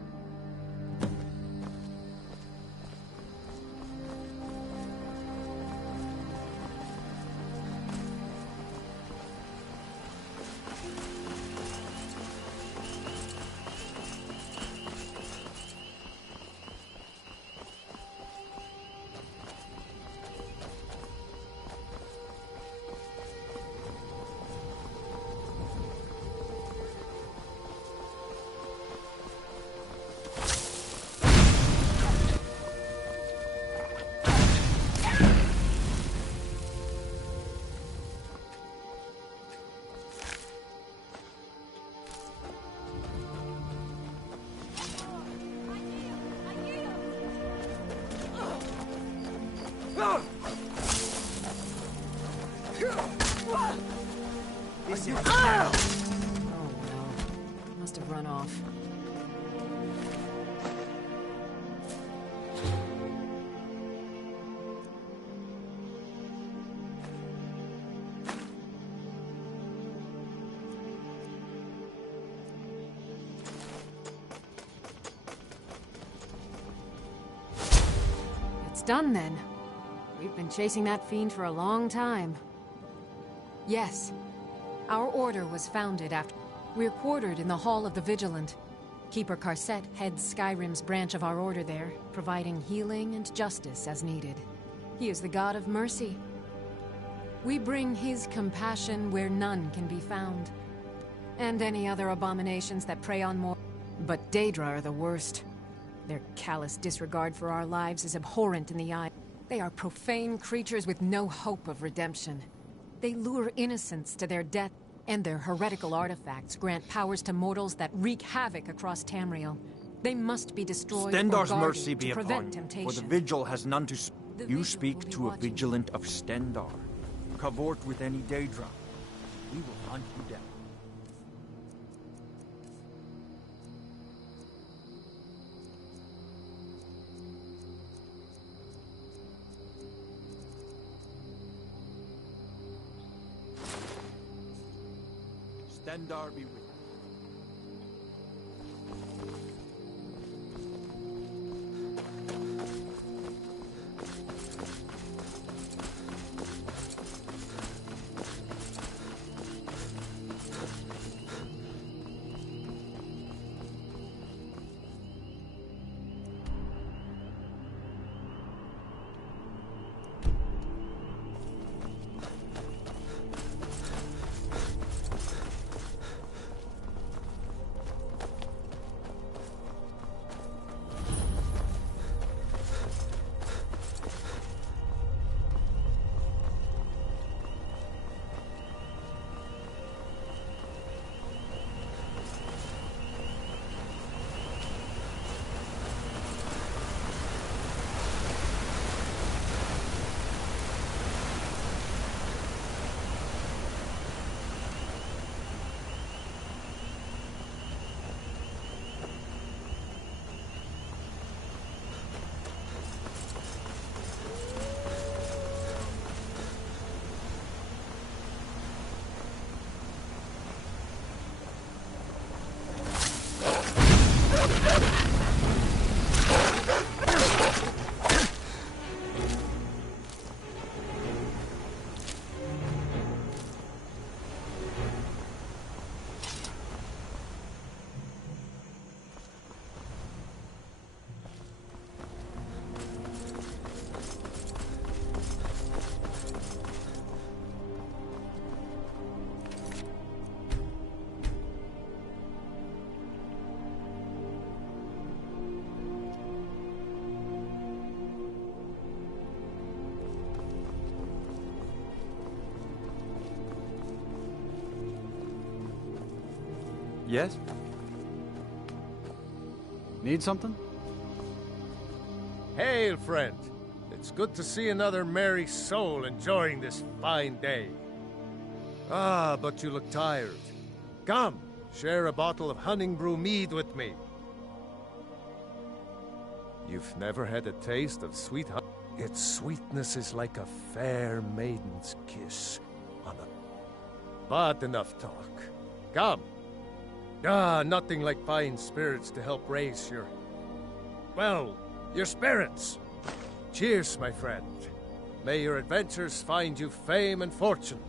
Oh no. Must have run off. It's done then. We've been chasing that fiend for a long time. Yes. Our order was founded after... We're quartered in the Hall of the Vigilant. Keeper Carset heads Skyrim's branch of our order there, providing healing and justice as needed. He is the god of mercy. We bring his compassion where none can be found. And any other abominations that prey on more... But Daedra are the worst. Their callous disregard for our lives is abhorrent in the eye. They are profane creatures with no hope of redemption. They lure innocents to their death, and their heretical artifacts grant powers to mortals that wreak havoc across Tamriel. They must be destroyed Stendar's or mercy guarded be to upon prevent you, temptation. for the Vigil has none to... The You Vigil speak will be to a watching. Vigilant of Stendar. Cavort with any Daedra. We will hunt you down. Stendar be with you. Yes? Need something? Hail, friend. It's good to see another merry soul enjoying this fine day. Ah, but you look tired. Come, share a bottle of Hunting Brew mead with me. You've never had a taste of sweet honey? Its sweetness is like a fair maiden's kiss on a... But enough talk. Come. Ah, nothing like fine spirits to help raise your... Well, your spirits. Cheers, my friend. May your adventures find you fame and fortune.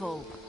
useful.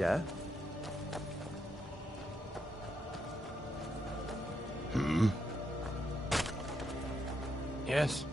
Yeah? Yes.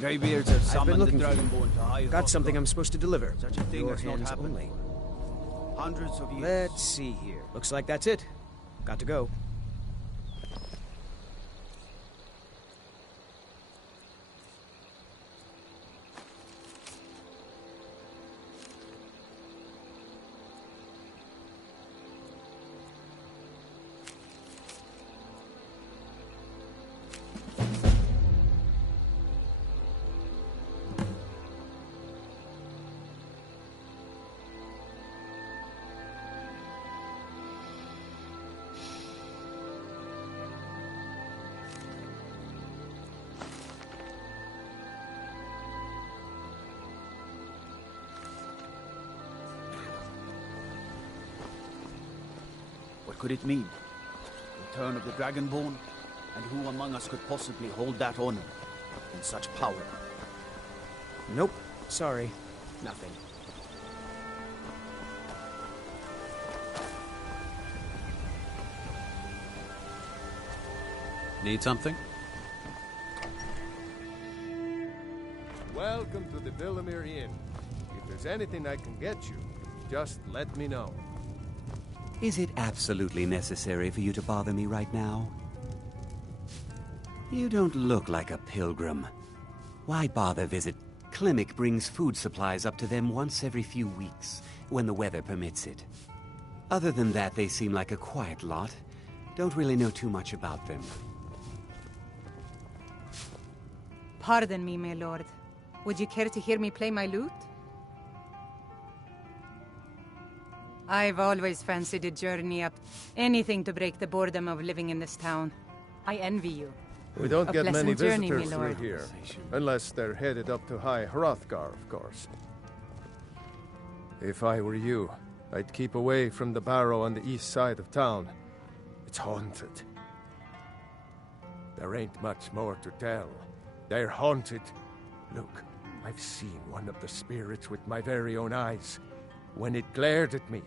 Greybeards have I've been summoned the looking for you. Dragonborn to high Got something I'm supposed to deliver. Such a thing Your has not hands happened only. before. Hundreds of years. Let's see here. Looks like that's it. Got to go. What could it mean? Return of the Dragonborn? And who among us could possibly hold that honor and such power? Nope. Sorry. Nothing. Need something? Welcome to the Villamere Inn. If there's anything I can get you, just let me know. Is it absolutely necessary for you to bother me right now? You don't look like a pilgrim. Why bother visit Klimek brings food supplies up to them once every few weeks, when the weather permits it. Other than that, they seem like a quiet lot. Don't really know too much about them. Pardon me, my lord. Would you care to hear me play my lute? I've always fancied a journey up. Anything to break the boredom of living in this town. I envy you. We don't A get many pleasant journey, visitors my through lord. here. Unless they're headed up to High Hrothgar, of course. If I were you, I'd keep away from the barrow on the east side of town. It's haunted. There ain't much more to tell. They're haunted. Look, I've seen one of the spirits with my very own eyes, when it glared at me.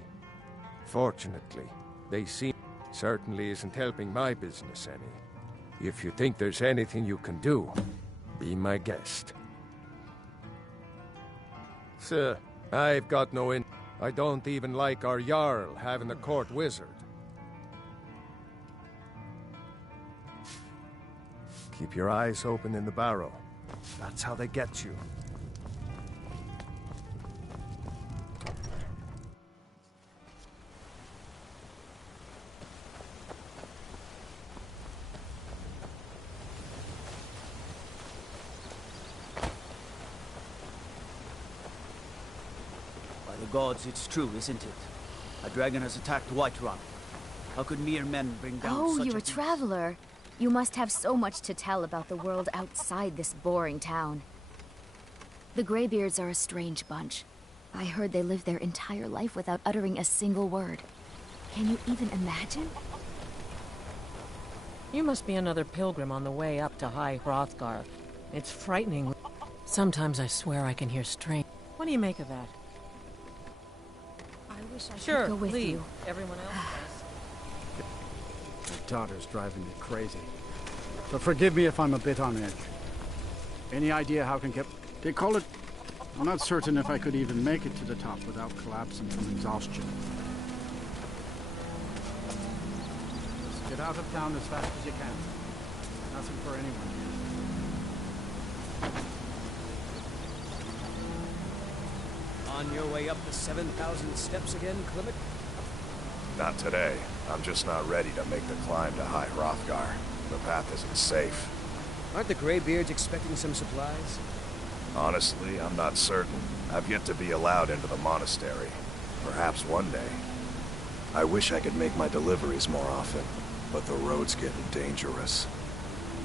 Fortunately, they seem... certainly isn't helping my business any. If you think there's anything you can do, be my guest. Sir, I've got no in... I don't even like our Jarl having a court wizard. Keep your eyes open in the barrow. That's how they get you. By the gods, it's true, isn't it? A dragon has attacked Whiterun. How could mere men bring down Oh, such you're a a beast? traveler. You must have so much to tell about the world outside this boring town. The Greybeards are a strange bunch. I heard they live their entire life without uttering a single word. Can you even imagine? You must be another pilgrim on the way up to High Hrothgar. It's frightening. Sometimes I swear I can hear strange. What do you make of that? I wish I Sure, could go with leave. you. Everyone else My daughter's driving me crazy. But forgive me if I'm a bit on edge. Any idea how can get... They call it... I'm not certain if I could even make it to the top without collapsing from exhaustion. Just get out of town as fast as you can. Nothing for anyone here. On your way up the 7,000 steps again, Klimek? Not today. I'm just not ready to make the climb to High Hrothgar. The path isn't safe. Aren't the Greybeards expecting some supplies? Honestly, I'm not certain. I've yet to be allowed into the monastery. Perhaps one day. I wish I could make my deliveries more often, but the road's getting dangerous.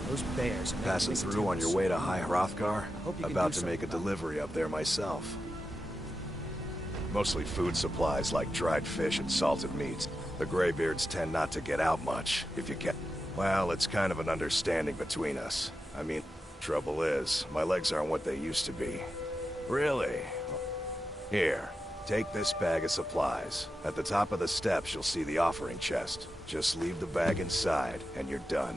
Those bears... Passing through on your way to High Hrothgar? hope you can About do to make a something delivery up there myself. Mostly food supplies like dried fish and salted meats. The Greybeards tend not to get out much, if you get... Well, it's kind of an understanding between us. I mean, trouble is, my legs aren't what they used to be. Really? Here, take this bag of supplies. At the top of the steps, you'll see the offering chest. Just leave the bag inside, and you're done.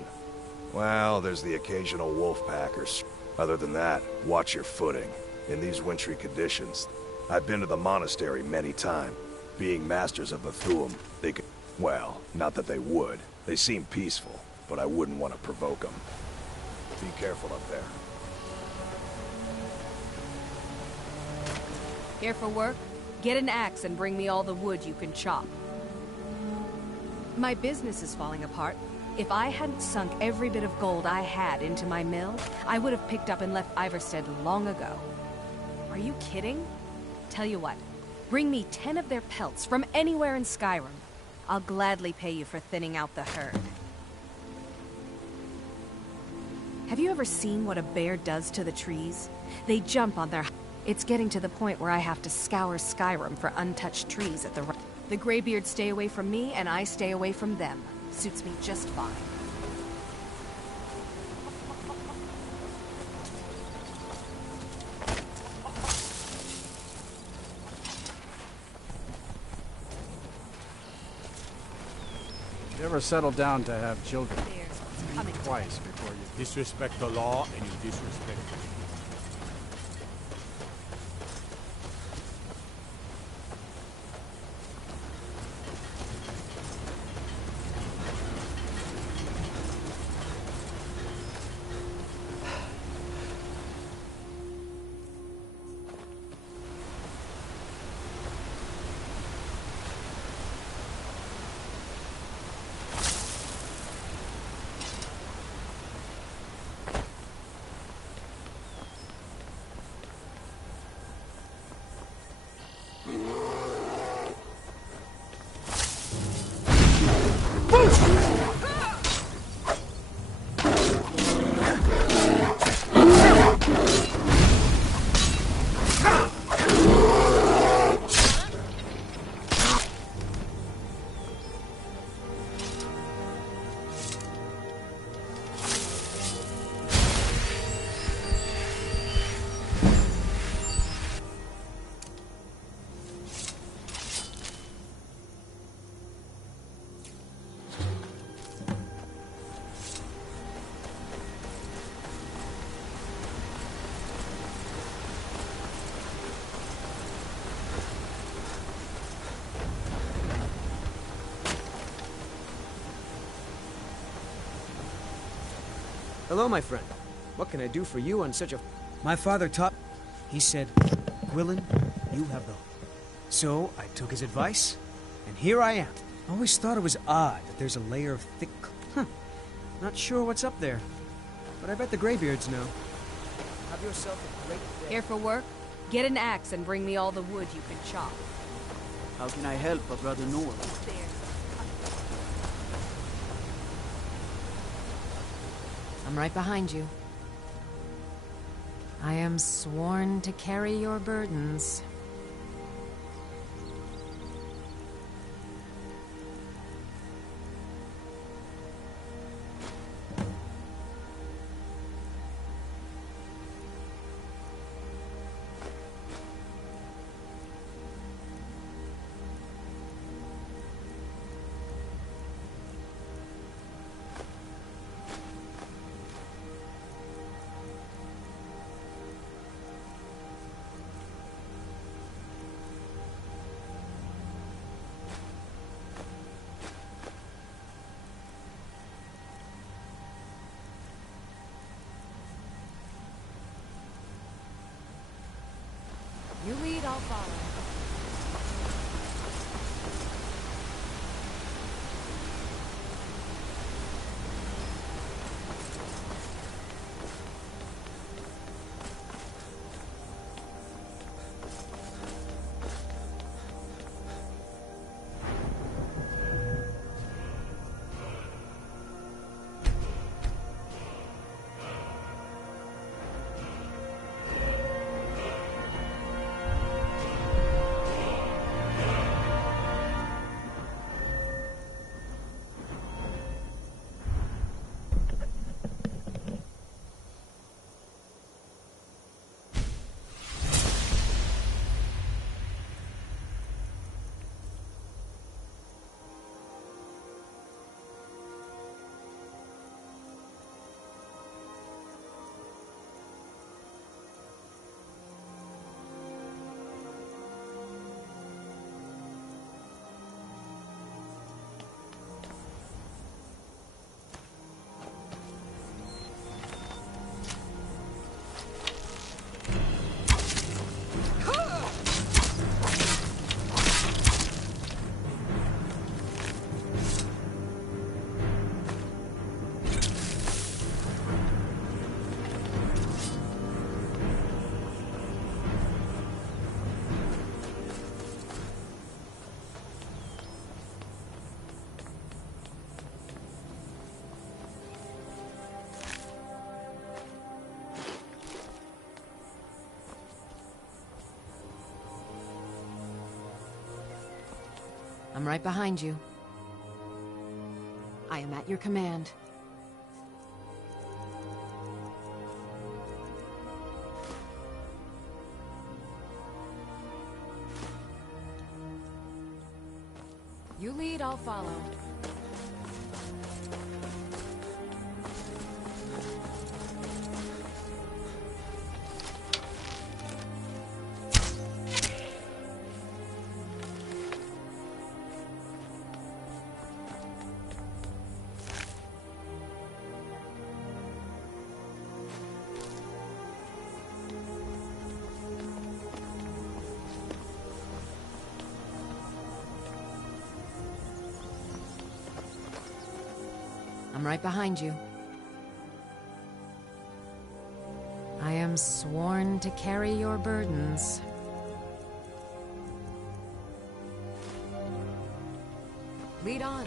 Well, there's the occasional wolf packers. Other than that, watch your footing. In these wintry conditions, I've been to the monastery many times. Being masters of the Thuum, they could... Well, not that they would. They seem peaceful, but I wouldn't want to provoke them. Be careful up there. Here for work? Get an axe and bring me all the wood you can chop. My business is falling apart. If I hadn't sunk every bit of gold I had into my mill, I would have picked up and left Iverstead long ago. Are you kidding? Tell you what, bring me 10 of their pelts from anywhere in Skyrim. I'll gladly pay you for thinning out the herd. Have you ever seen what a bear does to the trees? They jump on their... It's getting to the point where I have to scour Skyrim for untouched trees at the... The Greybeards stay away from me, and I stay away from them. Suits me just fine. You ever settle down to have children? Think twice before you... Disrespect the law, and you disrespect me. Hello, my friend. What can I do for you on such a... My father taught... He said, Gwilyn, you have the... So, I took his advice, and here I am. Always thought it was odd that there's a layer of thick... Not sure what's up there, but I bet the Greybeards know. Have yourself a great day. Here for work? Get an axe and bring me all the wood you can chop. How can I help a brother Noah? I'm right behind you. I am sworn to carry your burdens. You lead, I'll follow. I'm right behind you. I am at your command. You lead, I'll follow. I'm right behind you. I am sworn to carry your burdens. Lead on.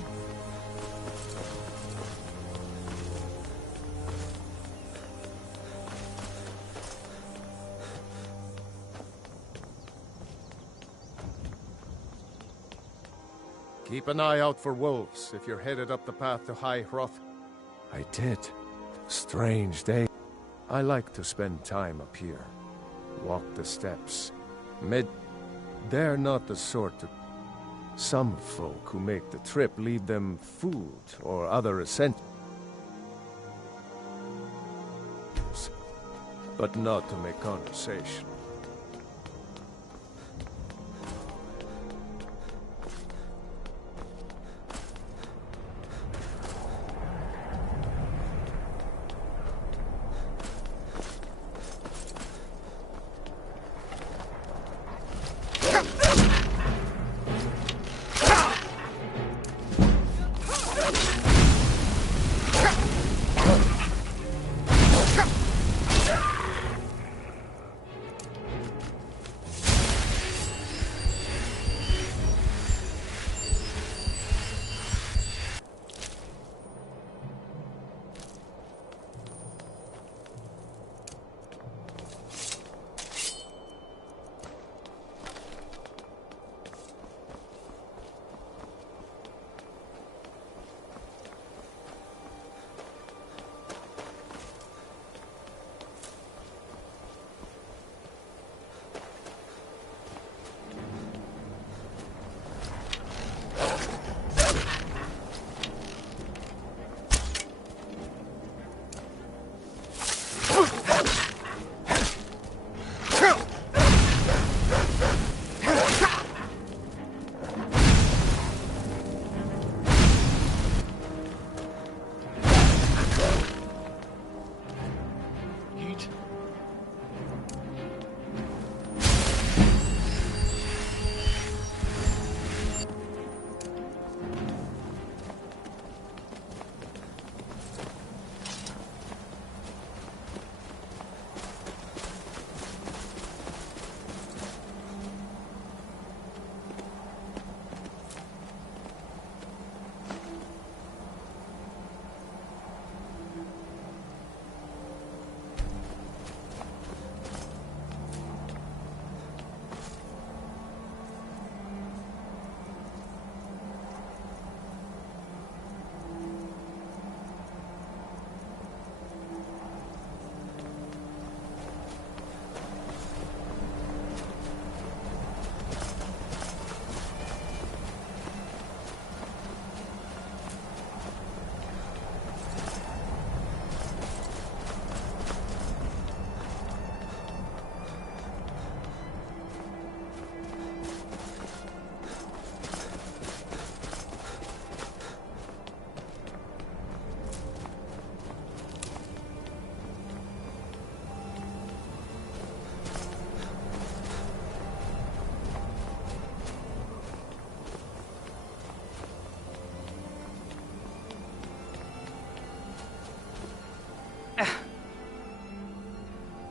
Keep an eye out for wolves if you're headed up the path to High Hroth. I did. Strange day. I like to spend time up here. Walk the steps. They're not the sort to... Some folk who make the trip leave them food or other essentials. But not to make conversation.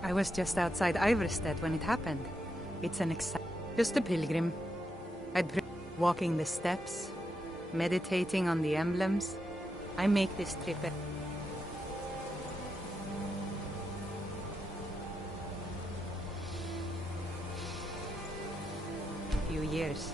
I was just outside Iverstead when it happened. It's an just a pilgrim. Walking the steps, meditating on the emblems. I make this trip a few years.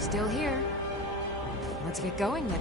Still here. Let's get going then.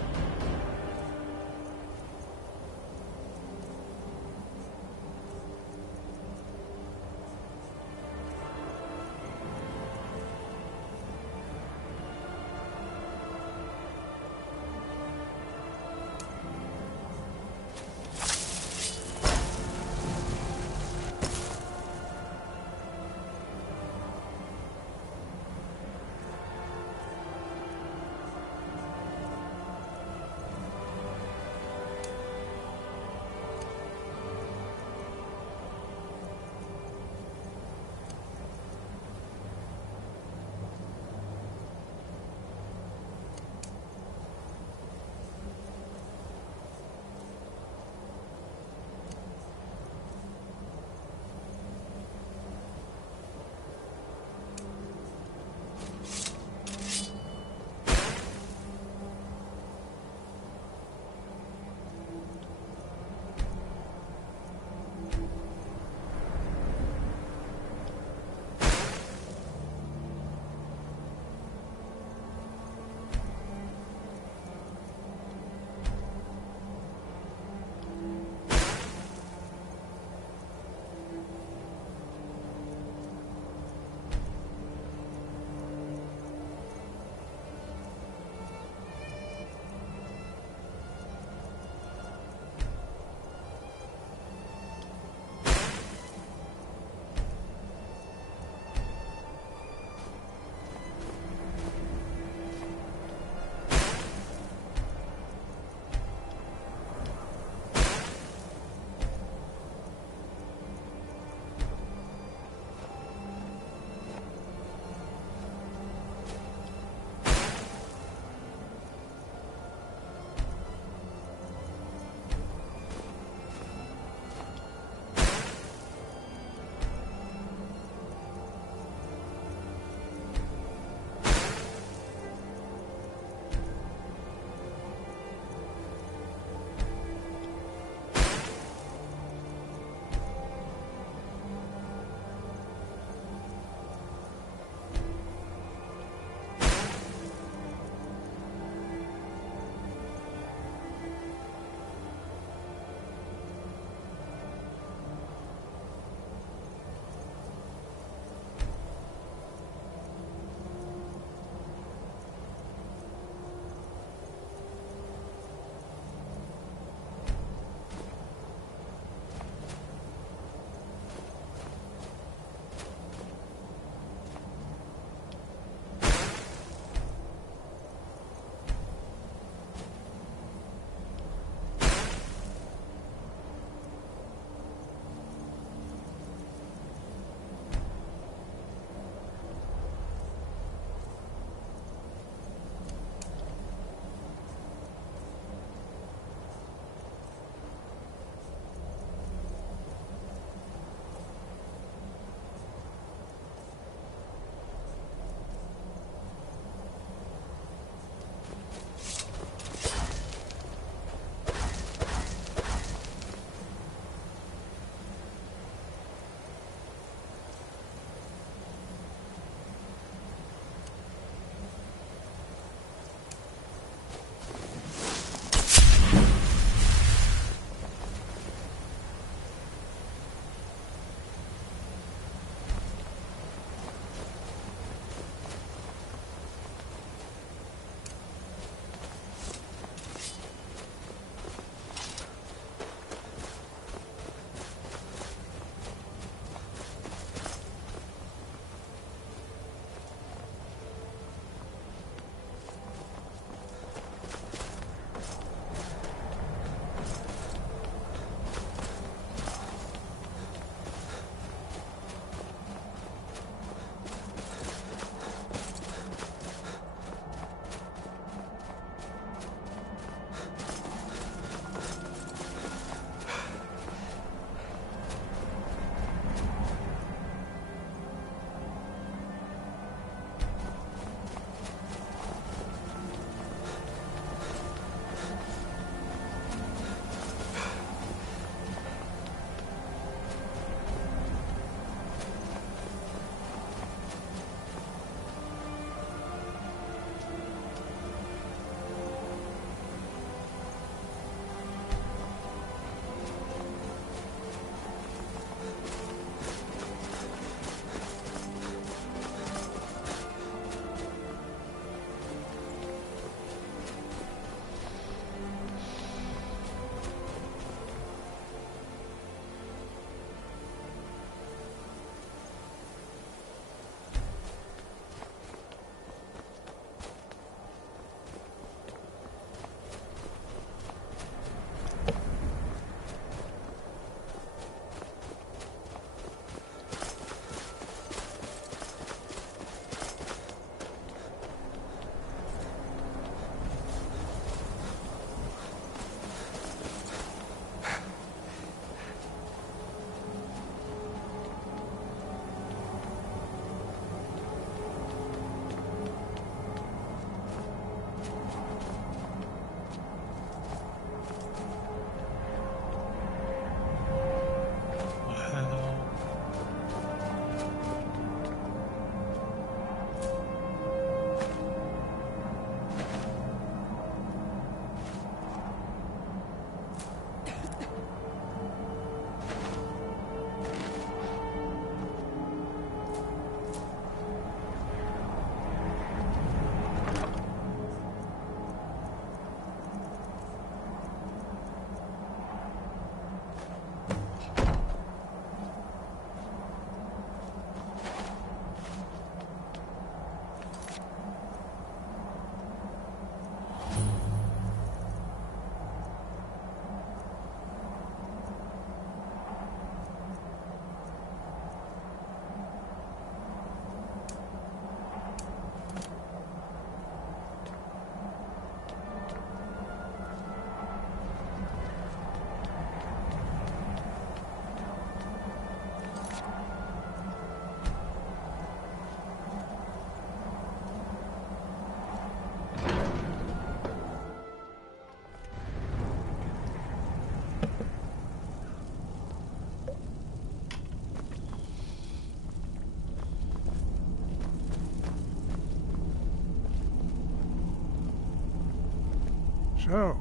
So,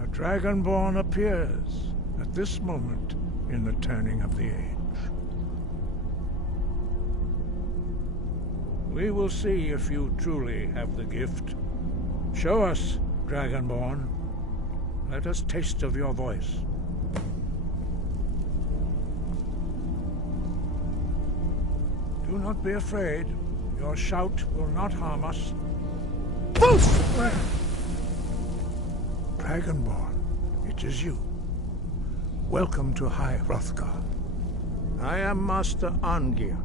a Dragonborn appears at this moment in the turning of the age. We will see if you truly have the gift. Show us, Dragonborn. Let us taste of your voice. Do not be afraid. Your shout will not harm us. Dragonborn, it is you. Welcome to High Hrothgar. I am Master Arngeir.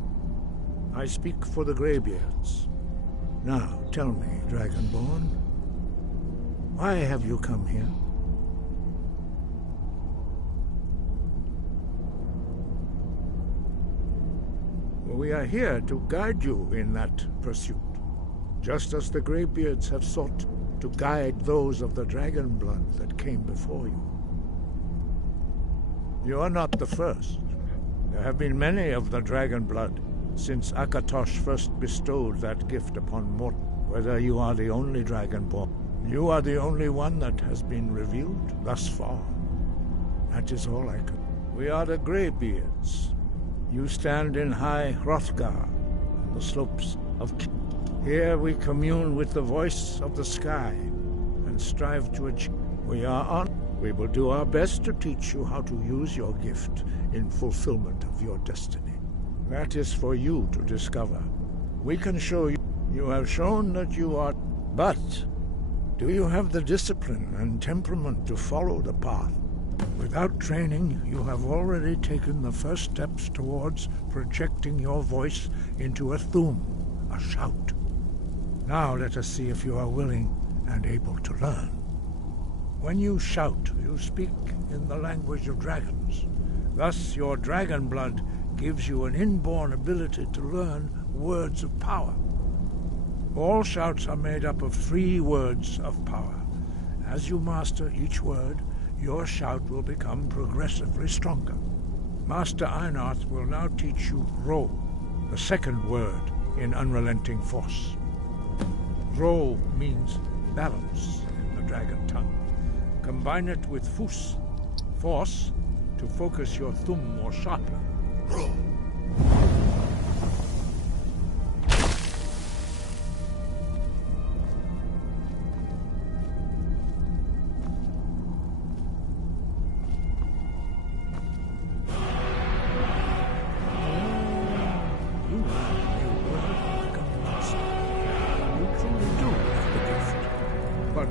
I speak for the Greybeards. Now, tell me, Dragonborn, why have you come here? We are here to guide you in that pursuit, just as the Greybeards have sought to guide those of the dragon blood that came before you. You are not the first. There have been many of the dragon blood since Akatosh first bestowed that gift upon mortals. Whether you are the only dragonborn, you are the only one that has been revealed thus far. That is all I could. We are the Greybeards. You stand in High Hrothgar, on the slopes of Here we commune with the voice of the sky and strive to achieve. We are on. We will do our best to teach you how to use your gift in fulfillment of your destiny. That is for you to discover. We can show you. You have shown that you are. But do you have the discipline and temperament to follow the path? Without training, you have already taken the first steps towards projecting your voice into a thum, a shout. Now let us see if you are willing and able to learn. When you shout, you speak in the language of dragons. Thus, your dragon blood gives you an inborn ability to learn words of power. All shouts are made up of 3 words of power. As you master each word, your shout will become progressively stronger. Master Einarth will now teach you Ro, the second word in Unrelenting Force. Ro means balance in the dragon tongue. Combine it with Fus, force, to focus your thumb more sharply. Ro.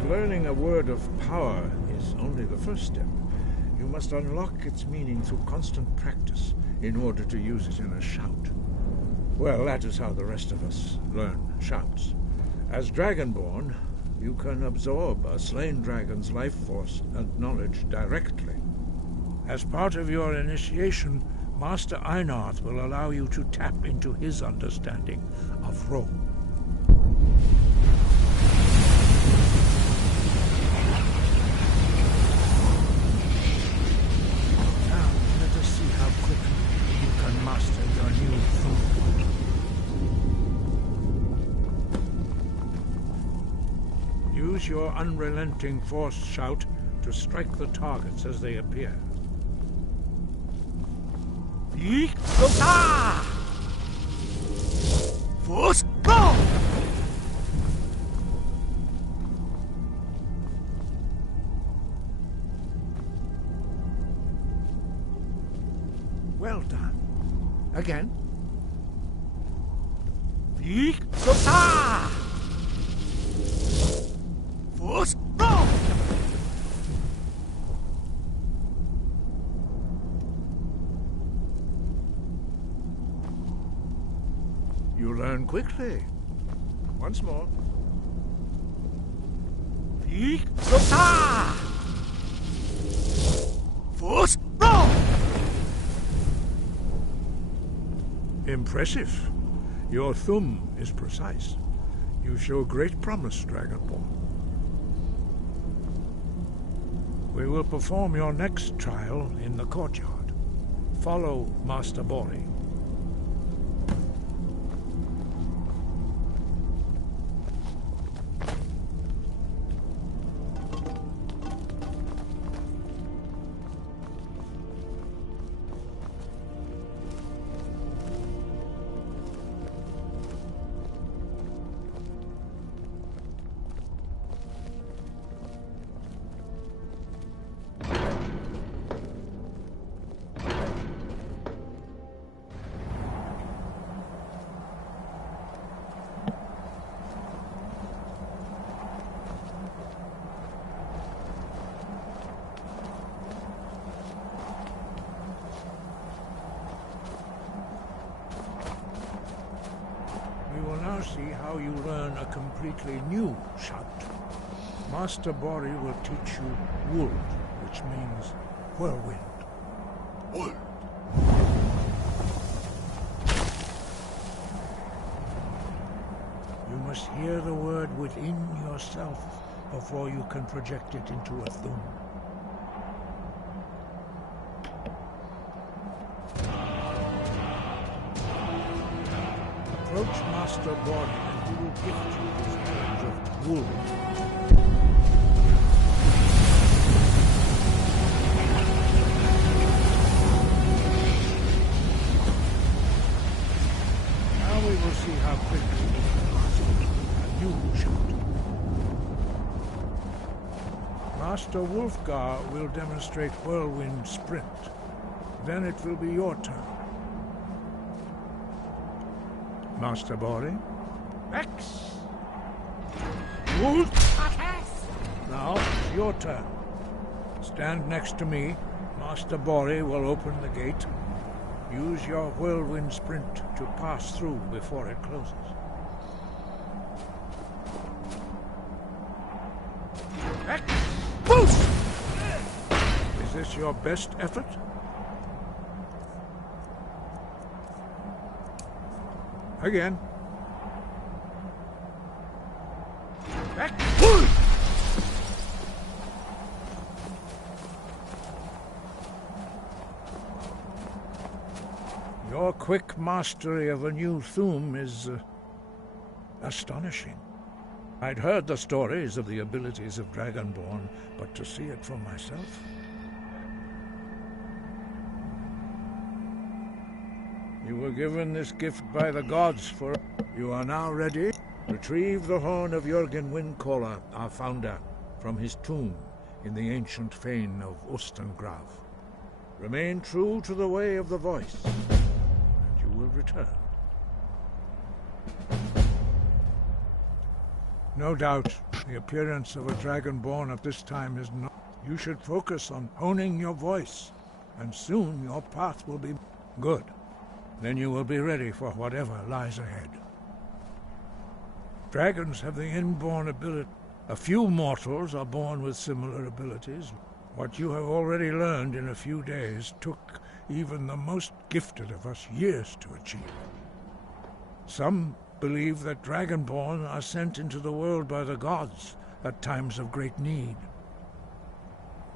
Learning a word of power is only the first step. You must unlock its meaning through constant practice in order to use it in a shout. Well, that is how the rest of us learn shouts. As Dragonborn, you can absorb a slain dragon's life force and knowledge directly. As part of your initiation, Master Einarth will allow you to tap into his understanding of Ro. Master your new food. Use your unrelenting force shout to strike the targets as they appear. Force go! Well done. Again. Force go! You learn quickly. Once more. Force go! Impressive. Your thumb is precise. You show great promise, Dragonborn. We will perform your next trial in the courtyard. Follow Master Bori. now see how you learn a completely new shout. Master Bori will teach you Wold, which means whirlwind. Wold. You must hear the word within yourself before you can project it into a thum. Approach Master Bori and he will gift you his knowledge of wool. Now we will see how quickly you can master a new shout. Master Wolfgar will demonstrate Whirlwind Sprint. Then it will be your turn. Master Bori. X. Wolf. Now it's your turn. Stand next to me. Master Bori will open the gate. Use your whirlwind sprint to pass through before it closes. X. Boost! Is this your best effort? Again. Back. Your quick mastery of a new thum is astonishing. I'd heard the stories of the abilities of Dragonborn, but to see it for myself... You were given this gift by the gods for... You are now ready. Retrieve the horn of Jürgen Windcaller, our founder, from his tomb in the ancient fane of Ostengrav. Remain true to the way of the voice, and you will return. No doubt, the appearance of a Dragonborn at this time is not... You should focus on honing your voice, and soon your path will be good. Then you will be ready for whatever lies ahead. Dragons have the inborn ability. A few mortals are born with similar abilities. What you have already learned in a few days took even the most gifted of us years to achieve. Some believe that Dragonborn are sent into the world by the gods at times of great need.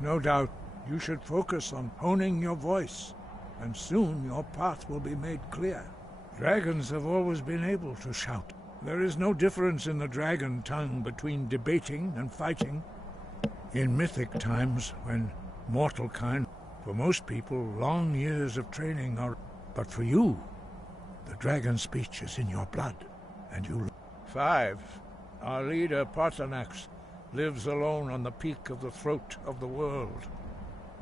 No doubt you should focus on honing your voice, and soon your path will be made clear. Dragons have always been able to shout. There is no difference in the dragon tongue between debating and fighting. In mythic times, when mortal kind, for most people, long years of training are... But for you, the dragon speech is in your blood, and you... 5. Our leader, Partanax, lives alone on the peak of the throat of the world.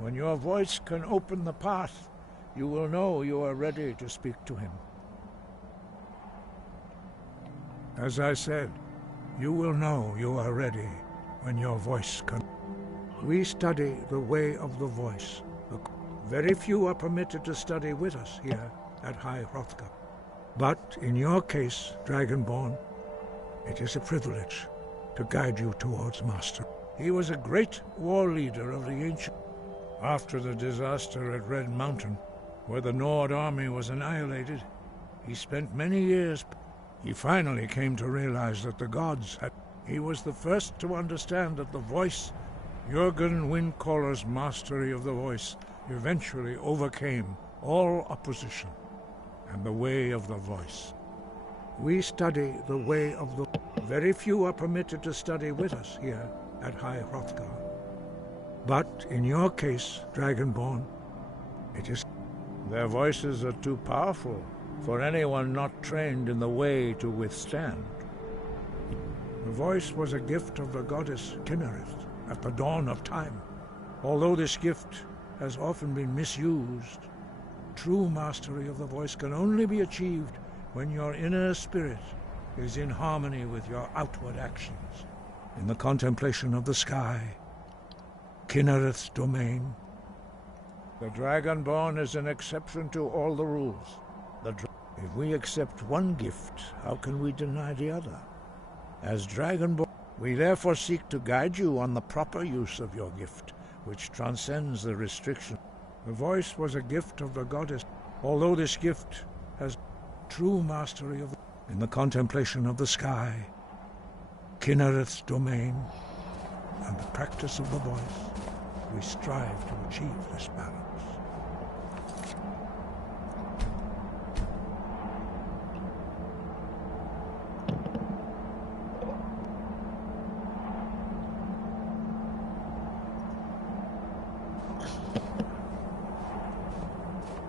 When your voice can open the path, you will know you are ready to speak to him. As I said, you will know you are ready when your voice can... We study the way of the voice. Very few are permitted to study with us here at High Hrothgar. But in your case, Dragonborn, it is a privilege to guide you towards Master. He was a great war leader of the ancient... After the disaster at Red Mountain, where the Nord army was annihilated, he spent many years... He finally came to realize that the gods had... He was the first to understand that the voice, Jürgen Windcaller's mastery of the voice, eventually overcame all opposition, and the way of the voice. We study the way of the... Very few are permitted to study with us here at High Hrothgar. But in your case, Dragonborn, it is... Their voices are too powerful for anyone not trained in the way to withstand. The voice was a gift of the goddess Kinnereth at the dawn of time. Although this gift has often been misused, true mastery of the voice can only be achieved when your inner spirit is in harmony with your outward actions. In the contemplation of the sky, Kinnereth's domain, the Dragonborn is an exception to all the rules. If we accept one gift, how can we deny the other? As Dragonborn, we therefore seek to guide you on the proper use of your gift, which transcends the restriction. The voice was a gift of the goddess, although this gift has true mastery of in the contemplation of the sky, Kinnereth's domain, and the practice of the voice. We strive to achieve this balance.